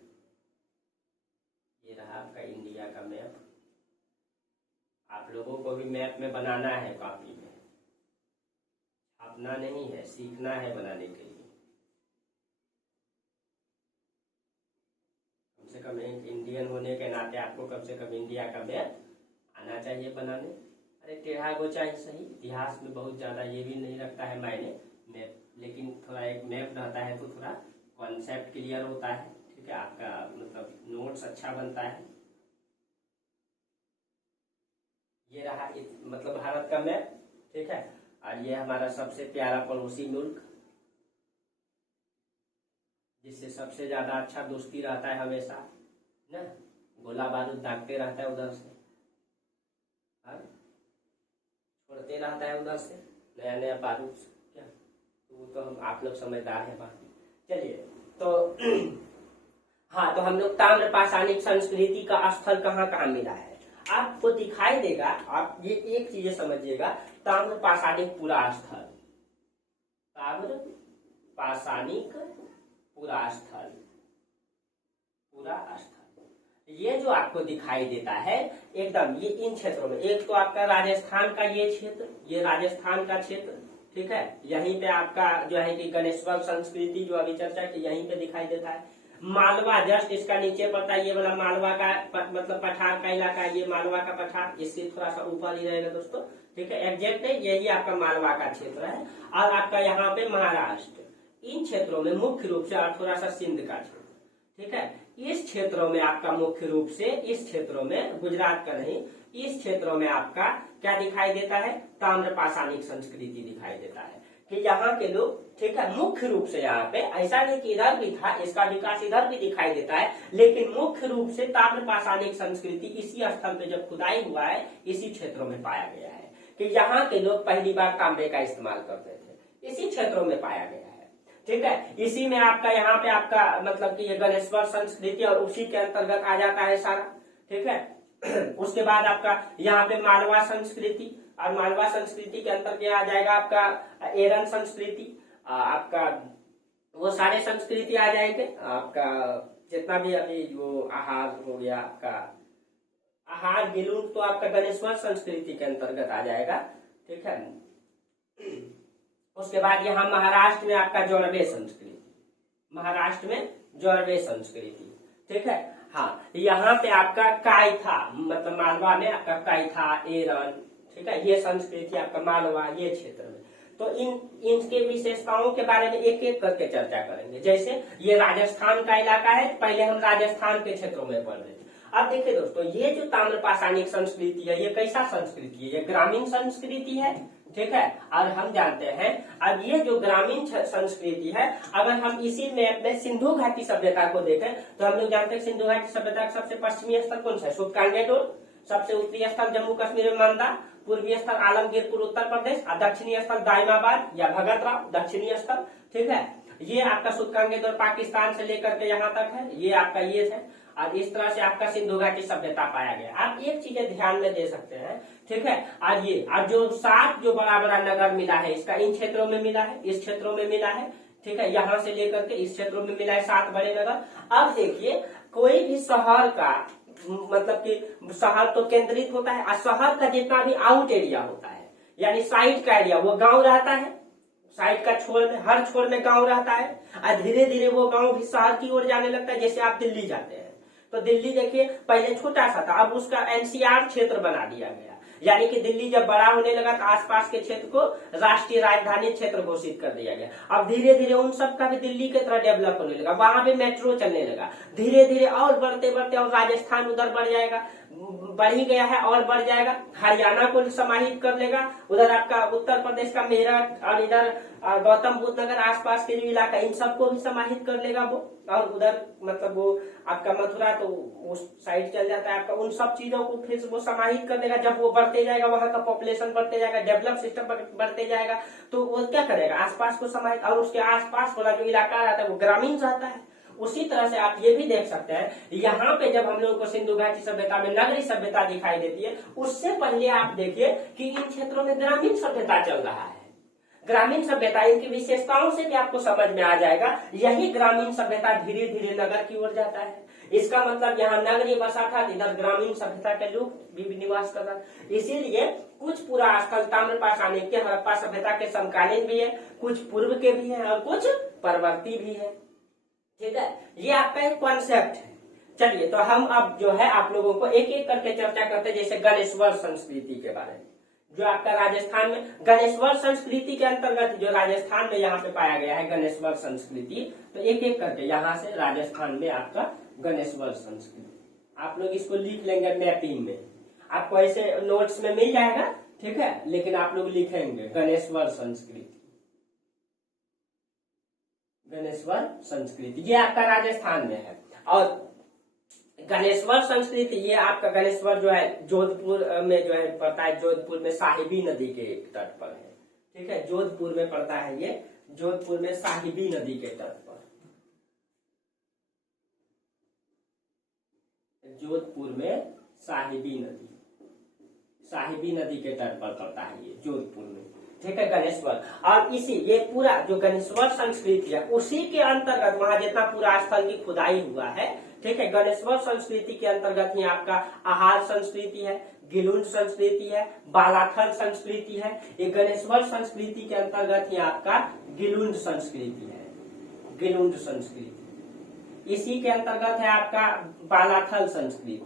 ये रहा आपका इंडिया का मैप। आप लोगों को भी मैप में बनाना है, कॉपी में छापना नहीं है, सीखना है बनाने के लिए। कम से कम एक इंडियन होने के नाते आपको कम से कम इंडिया का मैप आना चाहिए बनाने। अरे टेढ़ा गोचा ही सही, इतिहास में बहुत ज्यादा ये भी नहीं रखता है मायने मैप, लेकिन थोड़ा एक मैप रहता है तो थोड़ा कॉन्सेप्ट क्लियर होता है। ठीक है, आपका मतलब नोट्स अच्छा बनता है। ये रहा मतलब भारत का मैप। ठीक है, और ये हमारा सबसे प्यारा पड़ोसी मुल्क जिससे सबसे ज्यादा अच्छा दोस्ती रहता है हमेशा ना, गोला बारूद दागते रहता है उधर से, छोड़ते रहता है उधर से नया नया बारूद क्या, तो वो तो हम आप लोग समझदार है बात। चलिए तो हाँ, तो हम लोग ताम्र पाषाणिक संस्कृति का स्थल कहाँ कहाँ मिला है आपको दिखाई देगा। आप ये एक चीज समझिएगा, ताम्र पाषाणिक पूरा स्थल, ताम्र पाषाणिक पूरा स्थल, पूरा स्थल ये जो आपको दिखाई देता है एकदम ये इन क्षेत्रों में, एक तो आपका राजस्थान का ये क्षेत्र, ये राजस्थान का क्षेत्र। ठीक है, यहीं पे आपका जो है कि गणेश्वर संस्कृति जो अभी चर्चा की यहीं पे दिखाई देता है। मालवा जस्ट इसका नीचे पड़ता है, ये वाला मालवा का मतलब पठार का इलाका, ये मालवा का पठार, इससे थोड़ा सा ऊपर ही रहेगा दोस्तों। ठीक है, एग्जैक्ट नहीं, यही आपका मालवा का क्षेत्र है। और आपका यहाँ पे महाराष्ट्र, इन क्षेत्रों में मुख्य रूप से, और थोड़ा सा सिंध का क्षेत्र। ठीक है, इस क्षेत्रों में आपका मुख्य रूप से, इस क्षेत्रों में, गुजरात का नहीं, इस क्षेत्रों में आपका क्या दिखाई देता है, ताम्र पाषाणिक संस्कृति दिखाई देता है कि यहाँ के लोग, ठीक है, मुख्य रूप से यहाँ पे, ऐसा नहीं कि इधर भी था, इसका विकास इधर भी दिखाई देता है, लेकिन मुख्य रूप से ताम्र पाषाणिक संस्कृति इसी स्थल पे जब खुदाई हुआ है इसी क्षेत्रों में पाया गया है कि यहाँ के लोग पहली बार तांबे का इस्तेमाल करते थे। इसी क्षेत्रों में पाया गया है। ठीक है, इसी में आपका यहाँ पे आपका मतलब कि ये गणेश्वर संस्कृति और उसी के अंतर्गत आ जाता है सारा। ठीक है, उसके बाद आपका यहाँ पे मालवा संस्कृति, और मालवा संस्कृति के अंतर्गत आ जाएगा आपका एरन संस्कृति, आपका वो सारे संस्कृति आ जाएंगे। आपका जितना भी अभी वो आहार हो गया, आपका आहार गिलूट तो आपका गणेश्वर संस्कृति के अंतर्गत आ जाएगा। ठीक है, उसके बाद यहाँ महाराष्ट्र में आपका जोरवे संस्कृति, महाराष्ट्र में जोरवे संस्कृति। ठीक है, हाँ, यहाँ पे आपका कायथा, मतलब मालवा में आपका कायथा, एरन, ठीक है, ये संस्कृति आपका मालवा ये क्षेत्र में। तो इनके विशेषताओं के बारे में एक एक करके चर्चा करेंगे। जैसे ये राजस्थान का इलाका है, पहले हम राजस्थान के क्षेत्रों में पढ़ रहे थे। अब देखिए दोस्तों, ये जो ताम्रपाषाणिक संस्कृति है, ये कैसा संस्कृति है? ये ग्रामीण संस्कृति है। ठीक है, और हम जानते हैं अब ये जो ग्रामीण संस्कृति है, अगर हम इसी मैप में सिंधु घाटी सभ्यता को देखें तो हम लोग जानते हैं सिंधु घाटी सभ्यता का सबसे पश्चिमी स्थल कौन सा है? सुबकांगेडोर। सबसे उत्तरी स्थल जम्मू कश्मीर में मांदा, पूर्वी स्थल आलमगीरपुर उत्तर प्रदेश, और दक्षिणी स्थल दाइमाबाद या भगतराव दक्षिणी स्थल। ठीक है, ये आपका सुबकांगेडोर पाकिस्तान से लेकर के यहाँ तक है, ये आपका ये है, और इस तरह से आपका सिंधु घाटी सभ्यता पाया गया। आप एक चीजें ध्यान में दे सकते हैं। ठीक है, आज ये और जो 7 जो बड़ा बड़ा नगर मिला है, इसका इन क्षेत्रों में मिला है, इस क्षेत्रों में मिला है। ठीक है, यहाँ से लेकर के इस क्षेत्रों में मिला है 7 बड़े नगर। अब देखिए, कोई भी शहर का मतलब कि शहर तो केंद्रित होता है, और शहर का जितना भी आउट एरिया होता है, यानी साइड का एरिया, वो गांव रहता है। साइड का छोर में, हर छोर में गांव रहता है, और धीरे धीरे वो गांव भी शहर की ओर जाने लगता है। जैसे आप दिल्ली जाते हैं तो दिल्ली देखिए पहले छोटा सा था, अब उसका एनसीआर क्षेत्र बना दिया गया, यानी कि दिल्ली जब बड़ा होने लगा तो आसपास के क्षेत्र को राष्ट्रीय राजधानी क्षेत्र घोषित कर दिया गया। अब धीरे धीरे उन सब का भी दिल्ली की तरह डेवलप होने लगा, वहां पे मेट्रो चलने लगा। धीरे धीरे और बढ़ते बढ़ते और राजस्थान उधर बढ़ जाएगा, बढ़ ही गया है और बढ़ जाएगा। हरियाणा को समाहित कर लेगा, उधर आपका उत्तर प्रदेश का मेरठ और इधर गौतम बुद्ध नगर आसपास के जो इलाका, इन सबको भी समाहित कर लेगा वो। और उधर मतलब वो आपका मथुरा तो उस साइड चल जाता है आपका, उन सब चीजों को फिर वो समाहित कर लेगा। जब वो बढ़ते जाएगा, वहां का पॉपुलेशन बढ़ते जाएगा, डेवलप सिस्टम बढ़ते जाएगा, तो वो क्या करेगा? आसपास को समाहित, और उसके आसपास वाला जो इलाका रहता है वो ग्रामीण रहता है। उसी तरह से आप ये भी देख सकते हैं, यहाँ पे जब हम लोगों को सिंधु घाटी सभ्यता में नगरीय सभ्यता दिखाई देती है, उससे पहले आप देखिए कि इन क्षेत्रों में ग्रामीण सभ्यता चल रहा है। ग्रामीण सभ्यता, इनकी विशेषताओं से भी आपको समझ में आ जाएगा। यही ग्रामीण सभ्यता धीरे धीरे नगर की ओर जाता है। इसका मतलब यहाँ नगरीय बसा था, इधर ग्रामीण सभ्यता के लोग भी निवास कर रहे। इसीलिए कुछ पूरा स्थल ताम्रपाषाणिक के हड़प्पा सभ्यता के समकालीन भी है, कुछ पूर्व के भी है और कुछ परवर्ती भी है। ठीक है, ये आपका एक कॉन्सेप्ट है। चलिए, तो हम अब जो है आप लोगों को एक एक करके चर्चा करते हैं। जैसे गणेश्वर संस्कृति के बारे में, जो आपका राजस्थान में गणेश्वर संस्कृति के अंतर्गत जो राजस्थान में यहाँ पे पाया गया है गणेश्वर संस्कृति, तो एक एक करके यहाँ से राजस्थान में आपका गणेश्वर संस्कृति, आप लोग इसको लिख लेंगे मैपिंग में, आपको ऐसे नोट्स में मिल जाएगा। ठीक है, लेकिन आप लोग लिखेंगे गणेश्वर संस्कृति, गणेश्वर संस्कृति, ये आपका राजस्थान में है। और गणेश्वर संस्कृति, ये आपका गणेश्वर जो है जोधपुर में जो है पड़ता है, जोधपुर में साहिबी नदी के तट पर है। ठीक है, जोधपुर में पड़ता है ये, जोधपुर में साहिबी नदी के तट पर, जोधपुर में साहिबी नदी, साहिबी नदी के तट पर पड़ता है ये जोधपुर में। ठीक है, गणेश्वर। और इसी ये पूरा जो गणेश्वर संस्कृति है, उसी के अंतर्गत वहां जितना पूरा स्थल की खुदाई हुआ है, ठीक है, गणेश्वर संस्कृति के अंतर्गत ही आपका आहार संस्कृति है, गिलुंड संस्कृति है, बालाथल संस्कृति है। ये गणेश्वर संस्कृति के अंतर्गत ही आपका गिलुंड संस्कृति है, गिलुंड संस्कृति। इसी के अंतर्गत है आपका बालाथल संस्कृति,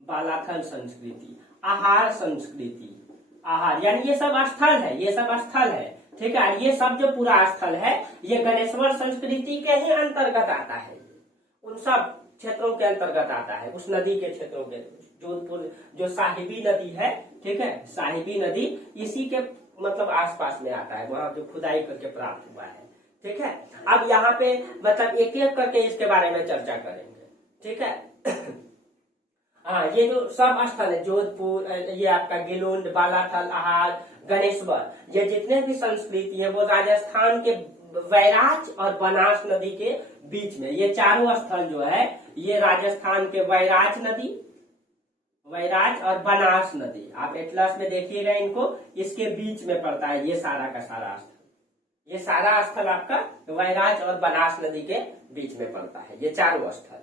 बालाथल संस्कृति, आहार संस्कृति, आहार, यानी ये सब स्थल है, ये सब स्थल है। ठीक है, ये सब जो पूरा स्थल है ये गणेश्वर संस्कृति के ही अंतर्गत आता है, उन सब क्षेत्रों के अंतर्गत आता है, उस नदी के क्षेत्रों के। जोधपुर जो साहिबी नदी है, ठीक है, साहिबी नदी इसी के मतलब आसपास में आता है, वहां जो खुदाई करके प्राप्त हुआ है। ठीक है, अब यहाँ पे मतलब एक एक करके इसके बारे में चर्चा करेंगे। ठीक है, हाँ, ये जो सब स्थल है, जोधपुर, ये आपका गिलुंड, बालाथल, आहार, गणेश्वर, ये जितने भी संस्कृति है वो राजस्थान के वैराज और बनास नदी के बीच में, ये चारों स्थल जो है ये राजस्थान के वैराज नदी, वैराज और बनास नदी, आप एटलस में देखिएगा इनको, इसके बीच में पड़ता है ये सारा का सारा स्थल। ये सारा स्थल आपका वैराज और बनास नदी के बीच में पड़ता है, ये चारों स्थल।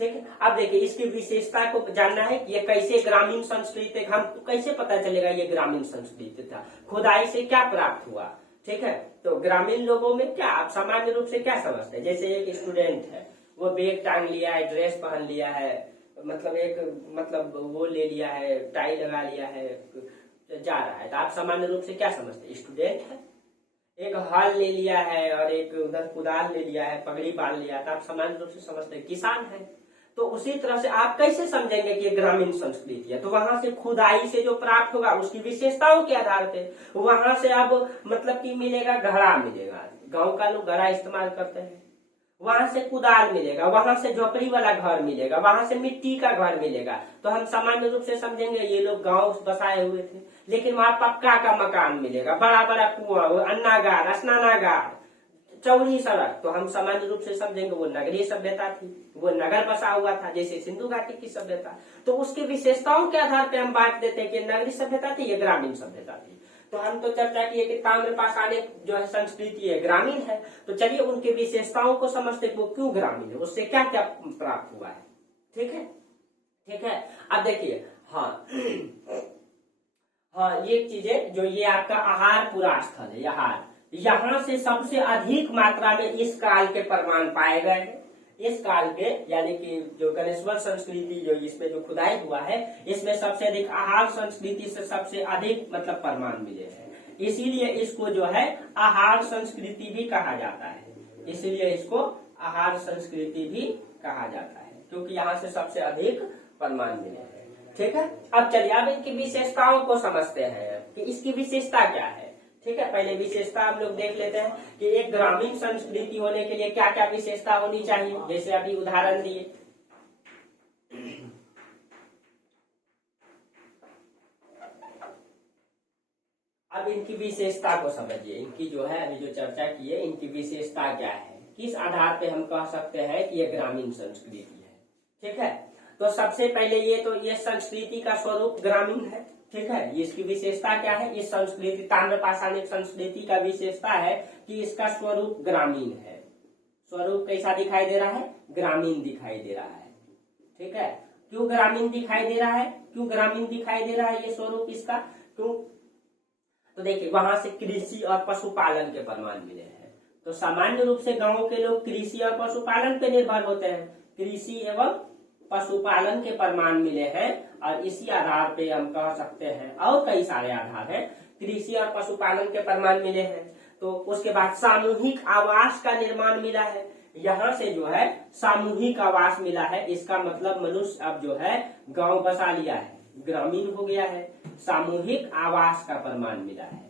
ठीक है, अब देखिए इसकी विशेषता को जानना है कि ये कैसे ग्रामीण संस्कृति, हमको कैसे पता चलेगा ये ग्रामीण संस्कृति था, खुदाई से क्या प्राप्त हुआ। ठीक है, तो ग्रामीण लोगों में क्या आप सामान्य रूप से क्या समझते हैं, जैसे एक स्टूडेंट है, वो बैग टांग लिया है, ड्रेस पहन लिया है, मतलब वो ले लिया है, टाई लगा लिया है, जा रहा है, तो आप सामान्य रूप से क्या समझते हैं, स्टूडेंट है। एक हल ले लिया है और एक उधर कुदाल ले लिया है, पगड़ी बांध लिया, तो आप सामान्य रूप से समझते हैं किसान है। तो उसी तरह से आप कैसे समझेंगे कि ग्रामीण संस्कृति है, तो वहां से खुदाई से जो प्राप्त होगा उसकी विशेषताओं के आधार पे वहां से अब मतलब कि मिलेगा, घड़ा मिलेगा, गांव का लोग घड़ा इस्तेमाल करते हैं, वहां से कुदाल मिलेगा, वहां से झोपड़ी वाला घर मिलेगा, वहां से मिट्टी का घर मिलेगा, तो हम सामान्य रूप से समझेंगे ये लोग गांव बसाए हुए थे। लेकिन वहां पक्का का मकान मिलेगा, बड़ा बड़ा कुआं, अन्नागार, स्नानागार, चौड़ी सड़क, तो हम सामान्य रूप से समझेंगे वो नगरीय सभ्यता थी, वो नगर बसा हुआ था, जैसे सिंधु घाटी की सभ्यता। तो उसकी विशेषताओं के आधार पे हम बांट देते हैं कि नगरीय सभ्यता थी, ये ग्रामीण सभ्यता थी। तो हम तो चर्चा किए कि ताम्र पाषाणिक जो है संस्कृति है ग्रामीण है, तो चलिए उनकी विशेषताओं को समझते वो क्यों ग्रामीण है, उससे क्या क्या प्राप्त हुआ है। ठीक है, ठीक है, अब देखिए, हाँ हाँ, ये चीजें जो ये आपका आहारपुरा स्थल है, यहाँ से सबसे अधिक मात्रा में इस काल के प्रमाण पाए गए हैं। इस काल के यानी कि जो गणेश्वर संस्कृति जो इसमें जो खुदाई हुआ है, इसमें सबसे अधिक आहार संस्कृति से सबसे अधिक मतलब प्रमाण मिले हैं, इसीलिए इसको जो है आहार संस्कृति भी कहा जाता है, इसीलिए इसको आहार संस्कृति भी कहा जाता है, क्योंकि यहाँ से सबसे अधिक प्रमाण मिले हैं। ठीक है, अब चलिए अब इनकी विशेषताओं को समझते हैं कि इसकी विशेषता क्या है। ठीक है, पहले विशेषता हम लोग देख लेते हैं कि एक ग्रामीण संस्कृति होने के लिए क्या क्या विशेषता होनी चाहिए, जैसे अभी उदाहरण दिए। अब इनकी विशेषता को समझिए, इनकी जो है अभी जो चर्चा की है इनकी विशेषता क्या है, किस आधार पे हम कह सकते हैं कि ये ग्रामीण संस्कृति है। ठीक है, तो सबसे पहले ये संस्कृति का स्वरूप ग्रामीण है। ठीक है, इसकी विशेषता क्या है, इस संस्कृति ताम्र पाषाणिक संस्कृति का विशेषता है कि इसका स्वरूप ग्रामीण है। स्वरूप कैसा दिखाई दे रहा है, ग्रामीण दिखाई दे रहा है। ठीक है, क्यों ग्रामीण दिखाई दे रहा है, क्यों ग्रामीण दिखाई दे रहा है ये स्वरूप इसका, क्यों, तो देखिए वहां से कृषि और पशुपालन के प्रमाण मिले हैं। तो सामान्य रूप से गाँव के लोग कृषि और पशुपालन पे निर्भर होते हैं, कृषि एवं पशुपालन के प्रमाण मिले हैं, और इसी आधार पे हम कह सकते हैं, और कई सारे आधार हैं, कृषि और पशुपालन के प्रमाण मिले हैं। तो उसके बाद सामूहिक आवास का निर्माण मिला है, यहाँ से जो है सामूहिक आवास मिला है, इसका मतलब मनुष्य अब जो है गांव बसा लिया है, ग्रामीण हो गया है। सामूहिक आवास का प्रमाण मिला है,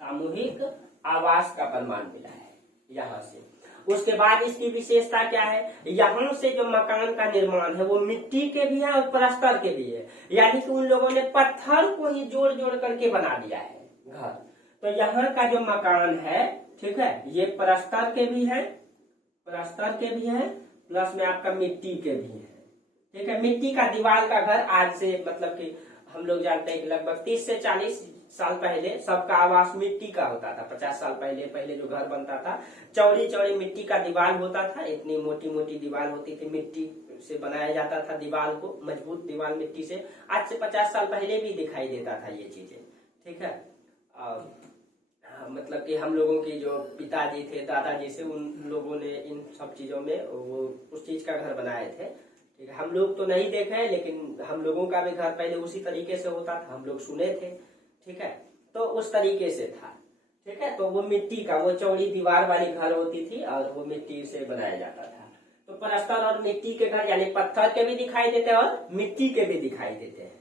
सामूहिक आवास का प्रमाण मिला है यहाँ से। उसके बाद इसकी विशेषता क्या है, यहाँ से जो मकान का निर्माण है वो मिट्टी के भी है और प्लास्टर के भी है, यानी कि उन लोगों ने पत्थर को ही जोड़ जोड़ करके बना दिया है घर। तो यहाँ का जो मकान है, ठीक है, ये प्लास्टर के भी है, प्लास्टर के भी है, प्लस में आपका मिट्टी के भी है। ठीक है, मिट्टी का दीवार का घर आज से मतलब कि हम लोग जानते हैं कि लगभग 30 से 40 साल पहले सबका आवास मिट्टी का होता था। 50 साल पहले जो घर बनता था चौड़ी चौड़ी मिट्टी का दीवार होता था, इतनी मोटी मोटी दीवार होती थी, मिट्टी से बनाया जाता था दीवार को, मजबूत दीवार मिट्टी से। आज से 50 साल पहले भी दिखाई देता था ये चीजें। ठीक है, और मतलब कि हम लोगों की जो पिताजी थे, दादाजी से, उन लोगों ने इन सब चीजों में वो उस चीज का घर बनाए थे। ठीक है, हम लोग तो नहीं देखे हैं, लेकिन हम लोगों का भी घर पहले उसी तरीके से होता था, हम लोग सुने थे। ठीक है, तो उस तरीके से था। ठीक है, तो वो मिट्टी का, वो चौड़ी दीवार वाली घर होती थी और वो मिट्टी से बनाया जाता था। तो प्लास्टर और मिट्टी के घर यानी पत्थर के भी दिखाई देते हैं और मिट्टी के भी दिखाई देते हैं।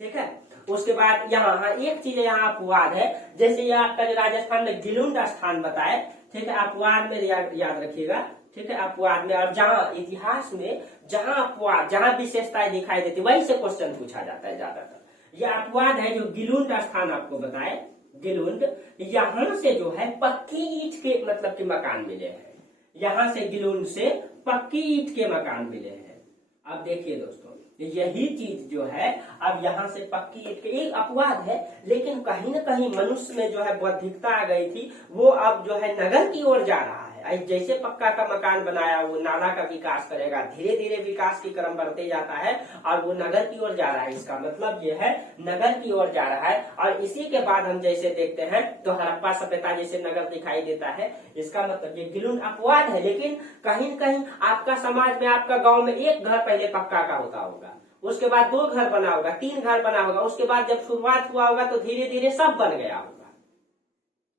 ठीक है, उसके बाद यहाँ एक चीज यहाँ अपवाद है, जैसे ये आपका राजस्थान में गिलुंड स्थान बताए। ठीक है, अपवाद में याद रखिएगा। ठीक है, अपवाद में। और जहां इतिहास में जहां अपवाद, जहां विशेषताएं दिखाई देती वहीं से क्वेश्चन पूछा जाता है ज्यादातर। यह अपवाद है जो गिलुंड स्थान आपको बताए, गिलुंड, यहाँ से जो है पक्की ईंट के मतलब के मकान मिले हैं, यहाँ से गिलुंड से पक्की ईंट के मकान मिले हैं। अब देखिए दोस्तों, यही चीज जो है अब यहाँ से पक्की ईंट के, एक अपवाद है, लेकिन कहीं न कहीं मनुष्य में जो है बौद्धिकता आ गई थी, वो अब जो है नगर की ओर जा रहा है। जैसे पक्का का मकान बनाया वो नाला का विकास करेगा, धीरे धीरे विकास की क्रम बढ़ते जाता है और वो नगर की ओर जा रहा है। इसका मतलब ये है नगर की ओर जा रहा है। और इसी के बाद हम जैसे देखते हैं तो हड़प्पा सभ्यता जैसे नगर दिखाई देता है। इसका मतलब ये गिलुंड अपवाद है, लेकिन कहीं न कहीं आपका समाज में, आपका गांव में एक घर पहले पक्का का होता होगा, उसके बाद 2 घर बना होगा, 3 घर बना होगा, उसके बाद जब शुरुआत हुआ होगा तो धीरे धीरे सब बन गया होगा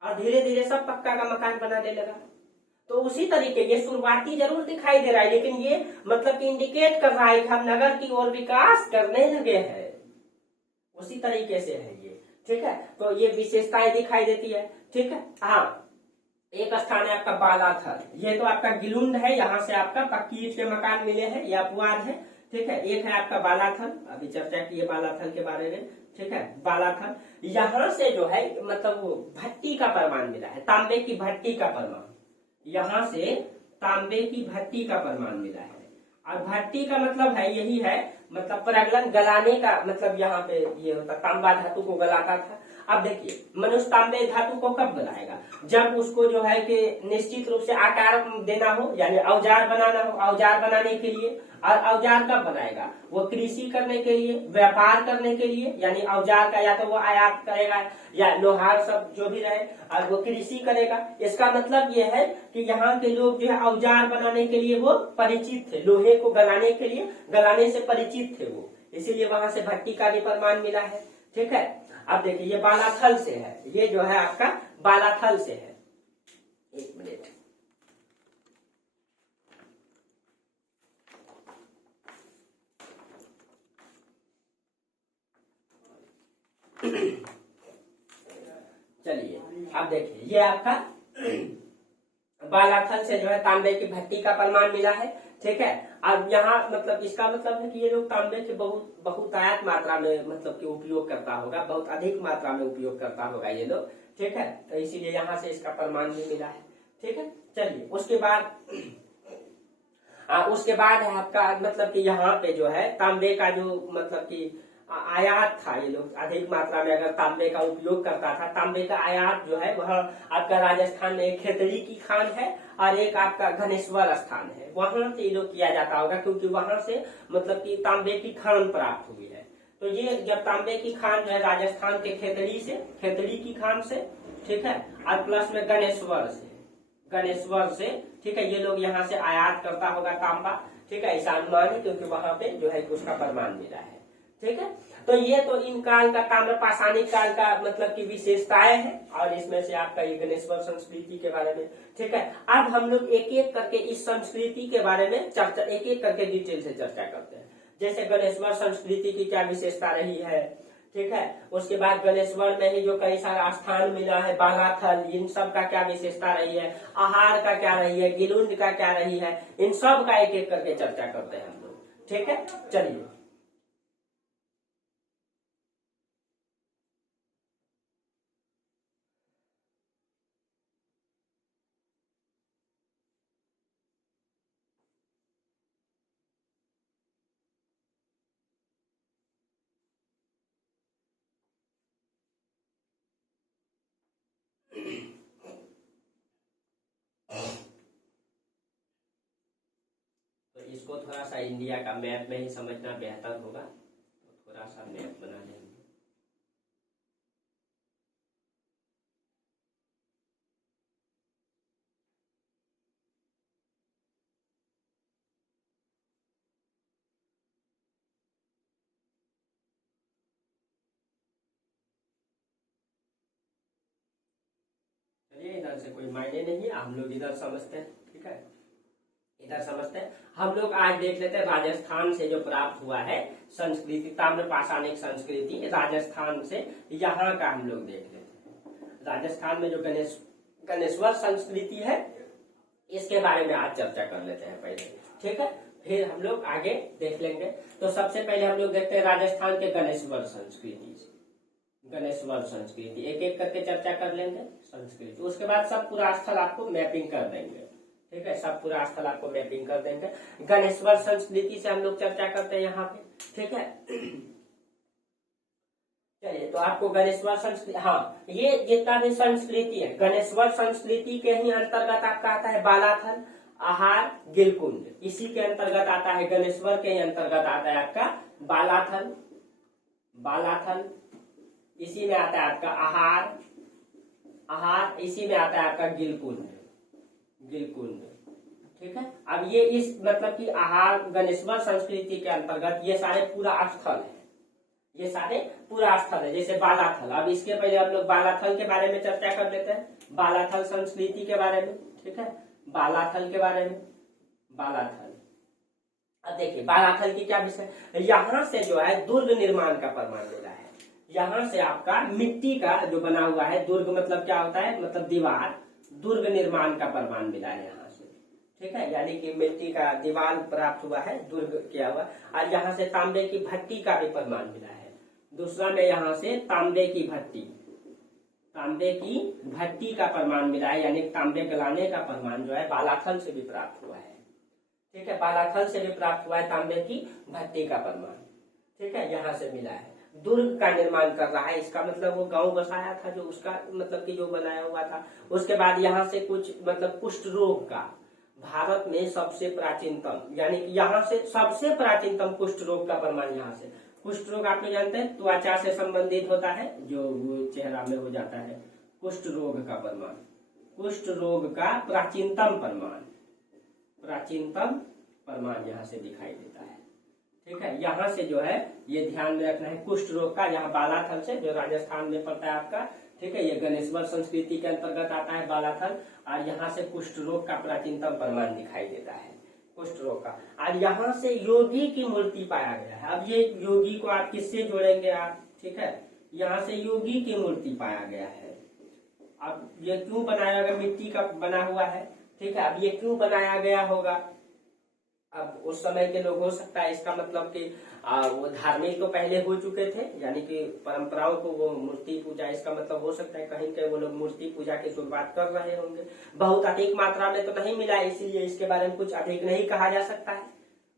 और धीरे धीरे सब पक्का का मकान बनाने लगा। तो उसी तरीके ये शुरुआती जरूर दिखाई दे रहा है, लेकिन ये मतलब कि इंडिकेट कर रहा है कि हम नगर की ओर विकास करने लगे हैं। उसी तरीके से है ये, ठीक है। तो ये विशेषताएं दिखाई देती है, ठीक है। हाँ, एक स्थान है आपका बालाथल, ये तो आपका गिलुंड है, यहाँ से आपका पक्की ईंट के मकान मिले हैं, यह अपवाद है, ठीक है। एक है आपका बालाथल, अभी चर्चा की है बालाथल के बारे में, ठीक है। बालाथल, यहाँ से जो है मतलब वो भट्टी का प्रमाण मिला है, तांबे की भट्टी का प्रमाण, यहाँ से तांबे की भट्टी का प्रमाण मिला है। और भट्टी का मतलब है यही है, मतलब प्रगलन, गलाने का मतलब यहाँ पे ये होता, तांबा धातु को गलाता था। अब देखिए, मनुष्य तांबे धातु को कब गलाएगा? जब उसको जो है कि निश्चित रूप से आकार देना हो, यानी औजार बनाना हो। औजार बनाने के लिए, और औजार कब बनाएगा? वो कृषि करने के लिए, व्यापार करने के लिए, यानी औजार का या तो वो आयात करेगा या लोहार सब जो भी रहे, और वो कृषि करेगा। इसका मतलब ये है कि यहाँ के लोग जो है औजार बनाने के लिए वो परिचित थे, लोहे को गलाने के लिए, गलाने से परिचित थे वो, इसीलिए वहां से भट्टी का भी प्रमाण मिला है, ठीक है। अब देखिए, ये बालाथल से है, ये जो है आपका बालाथल से है। एक मिनट, चलिए अब देखिए, ये आपका बालाथल से जो है तांबे की भट्टी का प्रमाण मिला है, ठीक है। अब यहाँ मतलब इसका मतलब है कि ये लोग तांबे के बहुतायत मात्रा में मतलब कि उपयोग करता होगा, बहुत अधिक मात्रा में उपयोग करता होगा ये लोग, ठीक है। तो इसीलिए यहाँ से इसका प्रमाण भी मिला है, ठीक है। चलिए उसके बाद है आपका मतलब कि यहाँ पे जो है तांबे का जो मतलब कि आयात था, ये लोग अधिक मात्रा में अगर तांबे का उपयोग करता था। तांबे का आयात जो है वह आपका राजस्थान में एक खेतड़ी की खान है और एक आपका घनेश्वर स्थान है, वहां से ये लोग किया जाता होगा, क्योंकि वहां से मतलब कि तांबे की खान प्राप्त हुई है। तो ये जब तांबे की खान जो है राजस्थान के खेतड़ी की खान से, ठीक है, और प्लस में गणेश्वर से, ठीक है, ये लोग यहाँ से आयात करता होगा तांबा, ठीक है, ऐसा अनुमान है, क्योंकि वहां पे जो है उसका प्रमाण मिला है, ठीक है। तो ये तो इन काल का, ताम्र पाषाणिक काल का मतलब की विशेषताएं हैं, और इसमें से आपका ये गणेश्वर संस्कृति के बारे में, ठीक है। अब हम लोग एक एक करके इस संस्कृति के बारे में चर्चा, एक एक करके डिटेल से चर्चा करते हैं। जैसे गणेश्वर संस्कृति की क्या विशेषता रही है, ठीक है। उसके बाद गणेश्वर में ही जो कई सारा स्थान मिला है, बालाथल, इन सब का क्या विशेषता रही है, आहार का क्या रही है, गिलुंड का क्या रही है, इन सब का एक एक करके चर्चा करते हैं हम लोग, ठीक है। चलिए तो इसको थोड़ा सा इंडिया का मैप में ही समझना बेहतर होगा, तो थोड़ा सा मैप बना लेंगे। चलिए, इधर से कोई मायने नहीं है, हम लोग इधर समझते हैं, ठीक है, इधर समझते हैं। हम लोग आज देख लेते हैं राजस्थान से जो प्राप्त हुआ है संस्कृति, ताम्र पाषाणिक संस्कृति राजस्थान से, यहाँ का हम लोग देख लेते हैं। राजस्थान में जो गणेश्वर संस्कृति है, इसके बारे में आज चर्चा कर लेते हैं पहले, ठीक है, फिर हम लोग आगे देख लेंगे। तो सबसे पहले हम लोग देखते हैं राजस्थान के गणेश्वर संस्कृति। गणेश्वर संस्कृति एक एक करके चर्चा कर लेंगे संस्कृति, उसके बाद सब पूरा स्थल आपको मैपिंग कर देंगे, ठीक है, सब पूरा स्थल आपको मैपिंग कर देंगे। गणेश्वर संस्कृति से हम लोग चर्चा करते हैं यहाँ पे, ठीक है। चलिए, तो आपको गणेश्वर संस्कृति, हाँ, ये जितना भी संस्कृति है गणेश्वर संस्कृति के ही अंतर्गत आपका आता है बालाथल, आहार, गिलकुंड, इसी के अंतर्गत आता है। गणेश्वर के ही अंतर्गत आता है आपका बालाथल, बालाथल, इसी में आता है आपका आहार, आहार, इसी में आता है आपका गिलकुंड, गिलकुंड, ठीक है। अब ये इस मतलब कि आहार गणेश्वर संस्कृति के अंतर्गत ये सारे पूरा स्थल है, ये सारे पूरा स्थल है, जैसे बालाथल। अब इसके पहले हम लोग बालाथल के बारे में चर्चा कर लेते हैं, बालाथल संस्कृति के बारे में, ठीक है, बालाथल के बारे में, बालाथल। अब देखिए बालाथल की क्या विषय, यहाँ से जो है दुर्ग निर्माण का प्रमाण मिला है। यहाँ से आपका मिट्टी का जो बना हुआ है, दुर्ग मतलब क्या होता है, मतलब दीवार, दुर्ग निर्माण का प्रमाण मिला है यहाँ से, ठीक है, यानी कि मिट्टी का दीवार प्राप्त हुआ है, दुर्ग किया हुआ। और यहाँ से तांबे की भट्टी का भी प्रमाण मिला है। दूसरा में यहाँ से तांबे की भट्टी, तांबे की भट्टी का प्रमाण मिला है, यानी तांबे गलाने का प्रमाण जो है बालाथल से भी प्राप्त हुआ है, ठीक है, बालाथल से भी प्राप्त हुआ है तांबे की भट्टी का प्रमाण, ठीक है, यहाँ से मिला है। दुर्ग का निर्माण कर रहा है, इसका मतलब वो गांव बसाया था जो उसका मतलब कि जो बनाया हुआ था। उसके बाद यहाँ से कुछ मतलब कुष्ठ रोग का, भारत में सबसे प्राचीनतम, यानी कि यहाँ से सबसे प्राचीनतम कुष्ठ रोग का प्रमाण यहाँ से। कुष्ठ रोग आपने जानते हैं त्वचा से संबंधित होता है, जो चेहरा में हो जाता है, कुष्ठ रोग का प्रमाण, कुष्ठ रोग का प्राचीनतम प्रमाण, प्राचीनतम प्रमाण यहाँ से दिखाई देता है, ठीक है। यहाँ से जो है ये ध्यान में रखना है कुष्ठ रोग का, यहाँ बालाथल से जो राजस्थान में पड़ता है आपका, ठीक है, ये गणेश्वर संस्कृति के अंतर्गत आता है बालाथल। और यहाँ से कुष्ठ रोग का प्राचीनतम प्रमाण दिखाई देता है, कुष्ठ रोग का। और यहाँ से योगी की मूर्ति पाया गया है। अब ये योगी को आप किससे जोड़ेंगे आप, ठीक है, यहाँ से योगी की मूर्ति पाया गया है। अब ये क्यों बनाया गया, मिट्टी का बना हुआ है, ठीक है, अब ये क्यों बनाया गया होगा, अब उस समय के लोग, हो सकता है इसका मतलब कि वो धार्मिक तो पहले हो चुके थे, यानी कि परंपराओं को वो मूर्ति पूजा, इसका मतलब हो सकता है कहीं कहीं वो लोग मूर्ति पूजा की शुरुआत कर रहे होंगे। बहुत अधिक मात्रा में तो नहीं मिला, इसीलिए इसके बारे में कुछ अधिक नहीं कहा जा सकता है।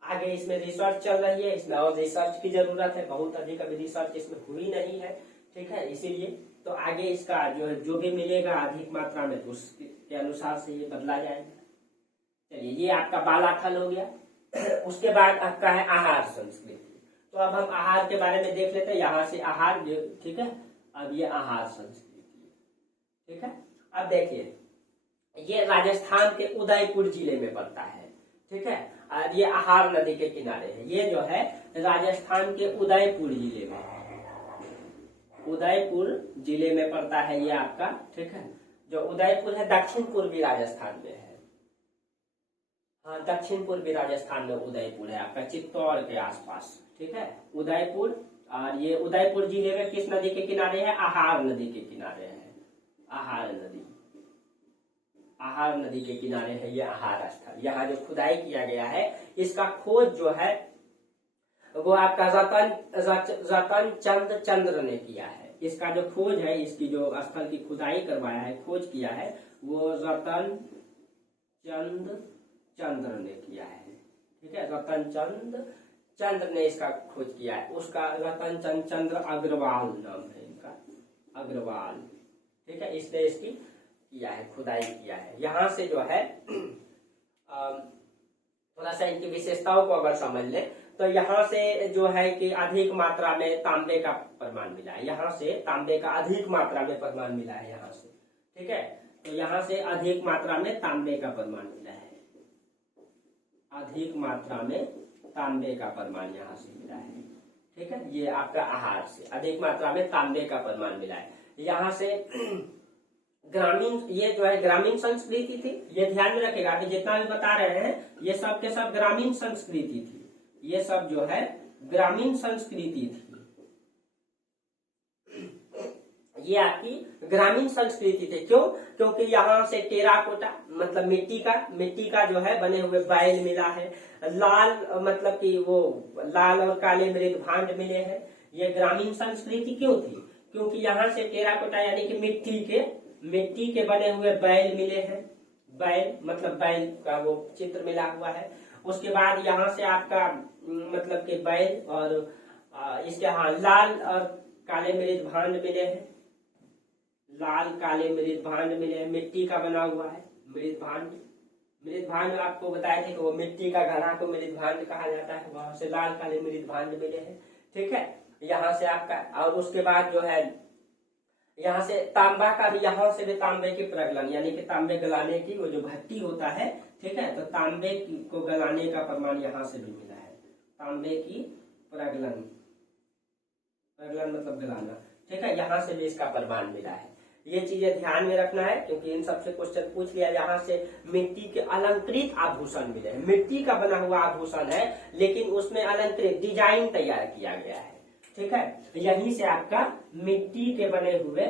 आगे इसमें रिसर्च चल रही है, इसमें और रिसर्च की जरूरत है, बहुत अधिक अभी रिसर्च इसमें हुई नहीं है, ठीक है, इसीलिए तो आगे इसका जो भी मिलेगा अधिक मात्रा में तो उसके अनुसार से ये बदला जाएगा। चलिए, ये आपका बालाथल हो गया। उसके बाद आपका है आहार संस्कृति। तो अब हम आहार के बारे में देख लेते हैं, यहाँ से आहार, ठीक है, अब ये आहार संस्कृति, ठीक है। अब देखिए ये राजस्थान के उदयपुर जिले में पड़ता है, ठीक है, और ये आहार नदी के किनारे है। ये जो है राजस्थान के उदयपुर जिले में है, उदयपुर जिले में पड़ता है ये आपका, ठीक है। जो उदयपुर है दक्षिण पूर्वी राजस्थान में है, हाँ, दक्षिण पूर्वी राजस्थान में उदयपुर है आपका, चित्तौड़ के आसपास, ठीक है, उदयपुर। और ये उदयपुर जिले में किस नदी के किनारे है, आहार नदी के किनारे है, आहार नदी, आहार नदी के किनारे है ये आहार स्थल। यहाँ जो खुदाई किया गया है इसका खोज जो है वो आपका रतन चंद चंद्र ने किया है। इसका जो खोज है, इसकी जो स्थल की खुदाई करवाया है, खोज किया है, वो रतन चंद्र ने किया है, ठीक है, रतन चंद्र ने इसका खोज किया है। उसका रतन चंद्र अग्रवाल नाम है इनका, अग्रवाल, ठीक है, इसने इसकी किया है, खुदाई किया है। यहाँ से जो है थोड़ा सा इनकी विशेषताओं को अगर समझ ले तो यहाँ से जो है कि अधिक मात्रा में तांबे का प्रमाण मिला है, यहाँ से तांबे का अधिक मात्रा में प्रमाण मिला है यहाँ से, ठीक है। तो यहाँ से अधिक मात्रा में तांबे का प्रमाण मिला है, अधिक मात्रा में तांबे का प्रमाण यहाँ से मिला है, ठीक है। ये आपका आहार से अधिक मात्रा में तांबे का प्रमाण मिला है। यहाँ से ग्रामीण, ये जो है ग्रामीण संस्कृति थी, ये ध्यान में रखेगा। अभी जितना भी बता रहे हैं ये सब के सब ग्रामीण संस्कृति थी, ये सब जो है ग्रामीण संस्कृति थी। ये आपकी ग्रामीण संस्कृति थी। क्यों? क्योंकि यहाँ से टेराकोटा मतलब मिट्टी का जो है बने हुए बैल मिला है, लाल मतलब कि वो लाल और काले मृद भांड मिले हैं। ये ग्रामीण संस्कृति क्यों थी? क्योंकि यहाँ से टेराकोटा यानी कि मिट्टी के बने हुए बैल मिले हैं। बैल मतलब बैल का वो चित्र मिला हुआ है। उसके बाद यहाँ से आपका मतलब कि बैल और इसके लाल और काले मृद भांड मिले हैं। लाल काले मृद भांड मिले हैं, मिट्टी का बना हुआ है मृद भांड आपको बताए थे कि वो मिट्टी का घड़ा को मृद भांड कहा जाता है। वहां से लाल काले मृद भांड मिले हैं। ठीक है, यहाँ से आपका और उसके बाद जो है यहाँ से तांबा का भी, यहाँ से भी तांबे की प्रगलन यानी कि तांबे गलाने की वो जो भट्टी होता है, ठीक है, तो तांबे को गलाने का प्रमाण यहाँ से भी मिला है। तांबे की प्रगलन मतलब गलाना, ठीक है, यहाँ से भी इसका प्रमाण मिला है। ये चीजें ध्यान में रखना है क्योंकि इन सबसे क्वेश्चन पूछ लिया। यहाँ से मिट्टी के अलंकृत आभूषण मिले हैं। मिट्टी का बना हुआ आभूषण है लेकिन उसमें अलंकृत डिजाइन तैयार किया गया है। ठीक है, यहीं से आपका मिट्टी के बने हुए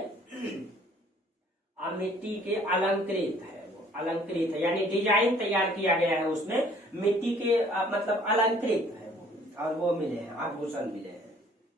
मिट्टी के अलंकृत है, वो अलंकृत है यानी डिजाइन तैयार किया गया है, उसमें मिट्टी के मतलब अलंकृत है वो, और वो मिले हैं, आभूषण मिले हैं।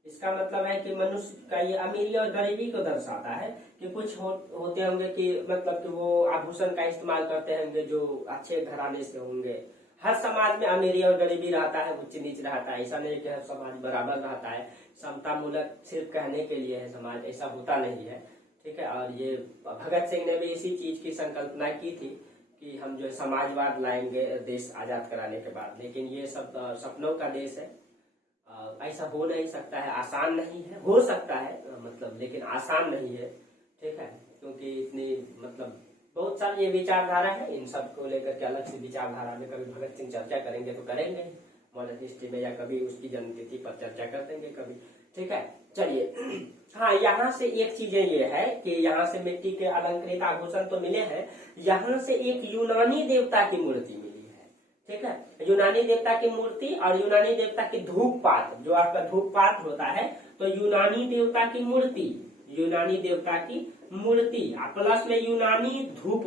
इसका मतलब है कि मनुष्य का ये अमीरी और गरीबी को दर्शाता है कि कुछ होते होंगे कि मतलब कि वो आभूषण का इस्तेमाल करते होंगे जो अच्छे घराने से होंगे। हर समाज में अमीरी और गरीबी रहता है, उच्च नीच रहता है। ऐसा नहीं कि हर समाज बराबर रहता है। समता मूलक सिर्फ कहने के लिए है समाज, ऐसा होता नहीं है। ठीक है, और ये भगत सिंह ने भी इसी चीज की संकल्पना की थी कि हम जो समाजवाद लाएंगे देश आजाद कराने के बाद। लेकिन ये सब सपनों का देश है, ऐसा हो नहीं सकता है, आसान नहीं है। हो सकता है मतलब, लेकिन आसान नहीं है। ठीक है, क्योंकि इतनी मतलब बहुत सारी ये विचारधारा है, इन सब को लेकर के अलग से विचारधारा में कभी भगत सिंह चर्चा करेंगे तो करेंगे मॉडर्न हिस्ट्री में, या कभी उसकी जन्मतिथि पर चर्चा कर देंगे कभी। ठीक है, चलिए। हाँ, यहाँ से एक चीजें ये है कि यहाँ से मिट्टी के अलंकृत आभूषण तो मिले हैं, यहाँ से एक यूनानी देवता की मूर्ति मिली है। ठीक है, यूनानी देवता की मूर्ति और यूनानी देवता की धूप पात्र, जो आपका धूप पात्र होता है, तो यूनानी देवता की मूर्ति प्लस में यूनानी धूप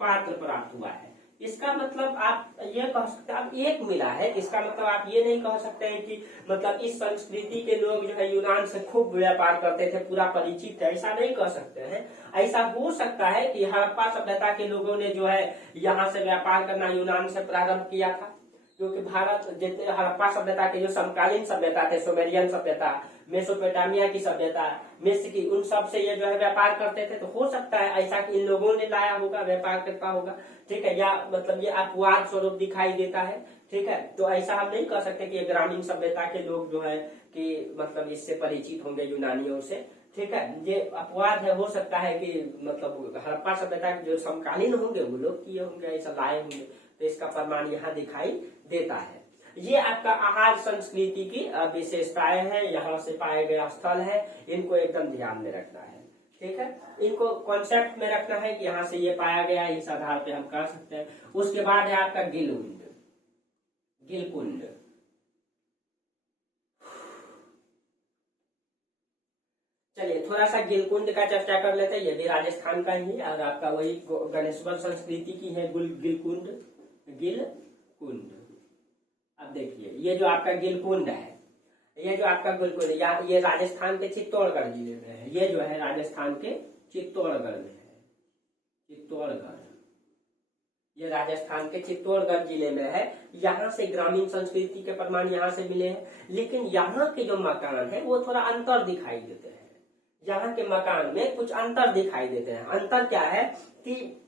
पात्र प्राप्त हुआ है। इसका मतलब आप ये कह सकते हैं, आप एक मिला है। इसका मतलब आप ये नहीं कह सकते हैं कि मतलब इस संस्कृति के लोग जो है यूनान से खूब व्यापार करते थे, पूरा परिचित है, ऐसा नहीं कह सकते हैं। ऐसा हो सकता है कि हड़प्पा सभ्यता के लोगों ने जो है यहाँ से व्यापार करना यूनान से प्रारंभ किया था, क्योंकि भारत जितने हड़प्पा सभ्यता के जो समकालीन सभ्यता थे, सुमेरियन सभ्यता, मेसोपोटामिया की सभ्यता, मिस्र की, उन सब से ये जो है व्यापार करते थे। तो हो सकता है ऐसा कि इन लोगों ने लाया होगा, व्यापार करता होगा। ठीक है, या मतलब ये अपवाद स्वरूप दिखाई देता है। ठीक है, तो ऐसा हम नहीं कह सकते कि ये ग्रामीण सभ्यता के लोग जो है कि मतलब इससे परिचित होंगे यूनानियों से। ठीक है, ये अपवाद है। हो सकता है कि मतलब हड़प्पा सभ्यता के जो समकालीन होंगे वो लोग किए होंगे, ऐसा लाए होंगे। तो इसका प्रमाण यहाँ दिखाई देता है। ये आपका आहार संस्कृति की विशेषताएं हैं, यहाँ से पाए गए स्थल है, इनको एकदम ध्यान में रखना है। ठीक है, इनको कॉन्सेप्ट में रखना है कि यहाँ से ये पाया गया, इस आधार पे हम कर सकते हैं। उसके बाद है आपका गिलकुंड। चलिए थोड़ा सा गिलकुंड का चर्चा कर लेते हैं। ये भी राजस्थान का ही और आपका वही गणेश्वर संस्कृति की है गिलकुंड। अब देखिए, ये जो आपका गिलकुंड है, ये जो आपका गिलकुंड, ये राजस्थान के चित्तौड़गढ़ जिले में है। ये जो है राजस्थान के चित्तौड़गढ़ में है। ये राजस्थान के चित्तौड़गढ़ जिले में है। यहाँ से ग्रामीण संस्कृति के प्रमाण यहाँ से मिले हैं। लेकिन यहाँ के जो मकान है वो थोड़ा अंतर दिखाई देते हैं। यहाँ के मकान में कुछ अंतर दिखाई देते हैं। अंतर क्या है कि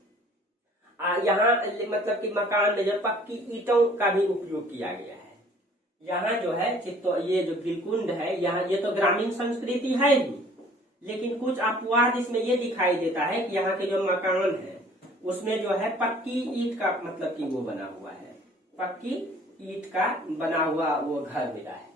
यहाँ मतलब कि मकान में जो पक्की ईंटों का भी उपयोग किया गया है। यहाँ जो है ये जो गिलकुंड है, यहाँ ये तो ग्रामीण संस्कृति है ही, लेकिन कुछ अपवाद इसमें ये दिखाई देता है कि यहाँ के जो मकान है उसमें जो है पक्की ईंट का मतलब कि वो बना हुआ है, पक्की ईंट का बना हुआ वो घर मिला है।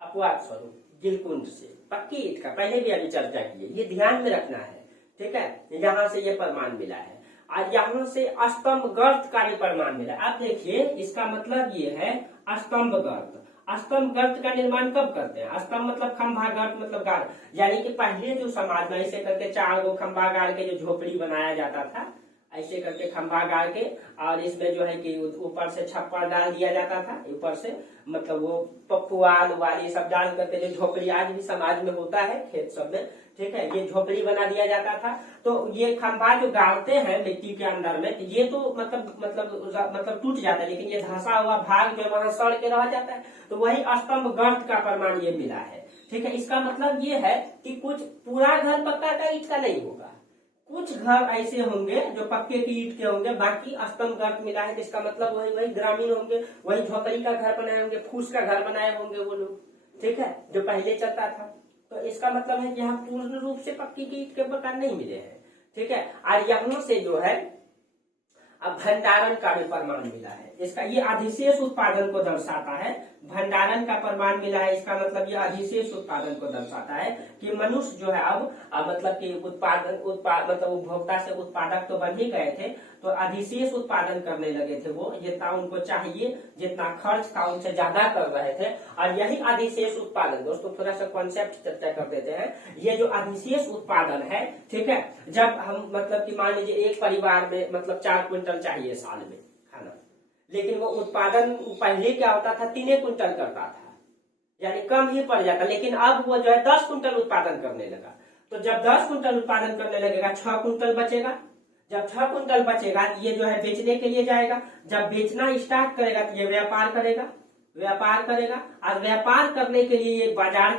अपवाद स्वरूप गिलकुंड से पक्की ईंट का, पहले भी अभी चर्चा की है, ये ध्यान में रखना है। ठीक है, यहाँ से ये प्रमाण मिला है। और यहाँ से स्तंभ गर्त का भी प्रमाण मिला। आप देखिए, इसका मतलब ये है स्तंभ गर्त। स्तंभ गर्त का निर्माण कब करते हैं? स्तंभ मतलब खंभा, गर्त मतलब गाड़, यानी कि पहले जो समाज में ऐसे करके 4 गो खंभा गाड़ के जो झोपड़ी बनाया जाता था, ऐसे करके खंभा गाड़ के, और इसमें जो है कि ऊपर से छप्पर डाल दिया जाता था, ऊपर से मतलब वो पपुआल वाली सब डाल करके जो झोपड़ी आज भी समाज में होता है खेत सब में, ठीक है, ये झोपड़ी बना दिया जाता था। तो ये खंभा जो गाड़ते हैं मिट्टी के अंदर में, तो ये तो मतलब टूट जाता है, लेकिन ये धंसा हुआ भाग जो वहां सड़ के रह जाता है, तो वही स्तंभ गर्त का प्रमाण ये मिला है, ठीक है। इसका मतलब ये है कि कुछ पूरा घर पक्का का ईंट का नहीं होगा, कुछ घर ऐसे होंगे जो पक्के की ईंट के होंगे, बाकी स्तंभ गर्त मिला है, इसका मतलब वही ग्रामीण होंगे, वही झोपड़ी का घर बनाए होंगे, फूस का घर बनाए होंगे वो लोग, ठीक है, जो पहले चलता था। तो इसका मतलब है कि यहाँ पूर्ण रूप से पक्की की ईंट के प्रकार नहीं मिले हैं, ठीक है। और यहाँ से जो है अब भंडारण का भी प्रमाण मिला है, इसका ये अधिशेष उत्पादन को दर्शाता है, भंडारण का प्रमाण मिला है, इसका मतलब ये अधिशेष उत्पादन को दर्शाता है कि मनुष्य जो है अब मतलब कि मतलब उपभोक्ता से उत्पादक तो बन ही गए थे, तो अधिशेष उत्पादन करने लगे थे, वो जितना उनको चाहिए, जितना खर्च था उनसे ज्यादा कर रहे थे, और यही अधिशेष उत्पादन, दोस्तों थोड़ा सा कॉन्सेप्ट चर्चा कर देते हैं। ये जो अधिशेष उत्पादन है, ठीक है, जब हम मतलब कि मान लीजिए एक परिवार में मतलब 4 क्विंटल चाहिए साल में खाना, लेकिन वो उत्पादन पहले क्या होता था 3 क्विंटल करता था, यानी कम ही पड़ जाता, लेकिन अब वो जो है 10 क्विंटल उत्पादन करने लगा। तो जब 10 क्विंटल उत्पादन करने लगेगा 6 क्विंटल बचेगा, जब 6 क्विंटल बचेगा ये जो है बेचने के लिए जाएगा, जब बेचना स्टार्ट करेगा तो ये व्यापार करेगा, और व्यापार करने के लिए एक बाजार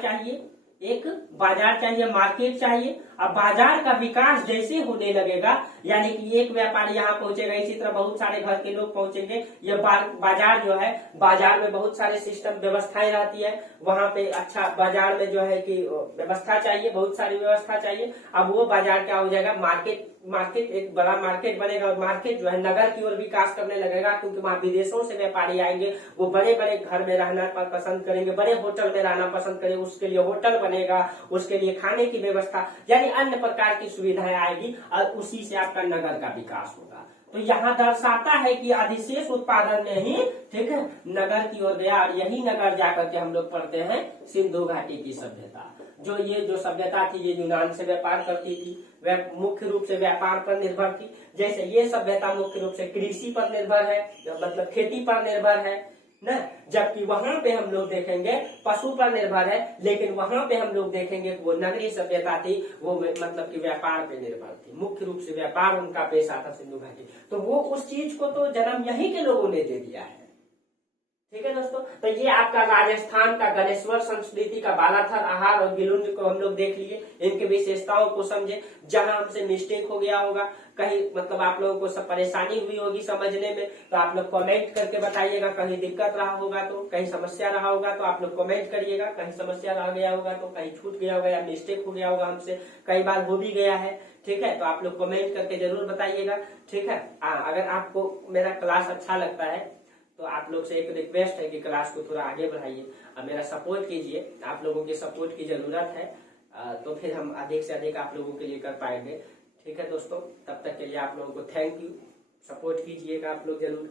चाहिए, मार्केट चाहिए। अब बाजार का विकास जैसे होने लगेगा, यानी कि एक व्यापारी यहाँ पहुंचेगा, इसी तरह बहुत सारे घर के लोग पहुंचेंगे, ये बाजार जो है, बाजार में बहुत सारे सिस्टम व्यवस्थाएं रहती है, वहां पे अच्छा बाजार में जो है कि व्यवस्था चाहिए, बहुत सारी व्यवस्था चाहिए। अब वो बाजार क्या हो जाएगा, मार्केट एक बड़ा मार्केट बनेगा, और मार्केट जो है नगर की ओर विकास करने लगेगा, क्योंकि वहां विदेशों से व्यापारी आएंगे, वो बड़े बड़े घर में रहना पसंद करेंगे, बड़े होटल में रहना पसंद करेंगे, उसके लिए होटल बनेगा, उसके लिए खाने की व्यवस्था, यानी अन्य प्रकार की सुविधाएं आएगी, और उसी से आपका नगर का विकास होगा। तो यहाँ दर्शाता है कि अधिशेष उत्पादन में ही, ठीक है, नगर की ओर गया, और यही नगर जाकर के हम लोग पढ़ते हैं सिंधु घाटी की सभ्यता। जो सभ्यता थी ये यूनान से व्यापार करती थी, वह मुख्य रूप से व्यापार पर निर्भर थी। जैसे ये सभ्यता मुख्य रूप से कृषि पर निर्भर है, मतलब खेती पर निर्भर है ना, जबकि वहां पे हम लोग देखेंगे पशु पर निर्भर है, लेकिन वहां पे हम लोग देखेंगे वो नगरीय सभ्यता थी, वो मतलब कि व्यापार पे निर्भर थी, मुख्य रूप से व्यापार उनका पेशा था सिंधु घाटी। तो वो उस चीज को तो जन्म यहीं के लोगों ने दे दिया है, ठीक है दोस्तों। तो ये आपका राजस्थान का गणेश्वर संस्कृति का बालाथर, आहार और गिलुंड को हम लोग देख लिए, इनके विशेषताओं को समझे। जहां हमसे मिस्टेक हो गया होगा, कहीं मतलब आप लोगों को सब परेशानी हुई होगी समझने में, तो आप लोग कमेंट करके बताइएगा। कहीं दिक्कत रहा होगा तो, कहीं समस्या रहा होगा तो आप लोग कमेंट करिएगा। कहीं समस्या रह गया होगा तो, कहीं छूट गया होगा या मिस्टेक हो गया होगा हमसे, कई बार हो भी गया है, ठीक है, तो आप लोग कमेंट करके जरूर बताइएगा, ठीक है। अगर आपको मेरा क्लास अच्छा लगता है तो आप लोग से एक रिक्वेस्ट है कि क्लास को थोड़ा आगे बढ़ाइए और मेरा सपोर्ट कीजिए। आप लोगों के सपोर्ट की जरूरत है, तो फिर हम अधिक से अधिक आप लोगों के लिए कर पाएंगे, ठीक है दोस्तों। तब तक के लिए आप लोगों को थैंक यू, सपोर्ट कीजिएगा आप लोग जरूर।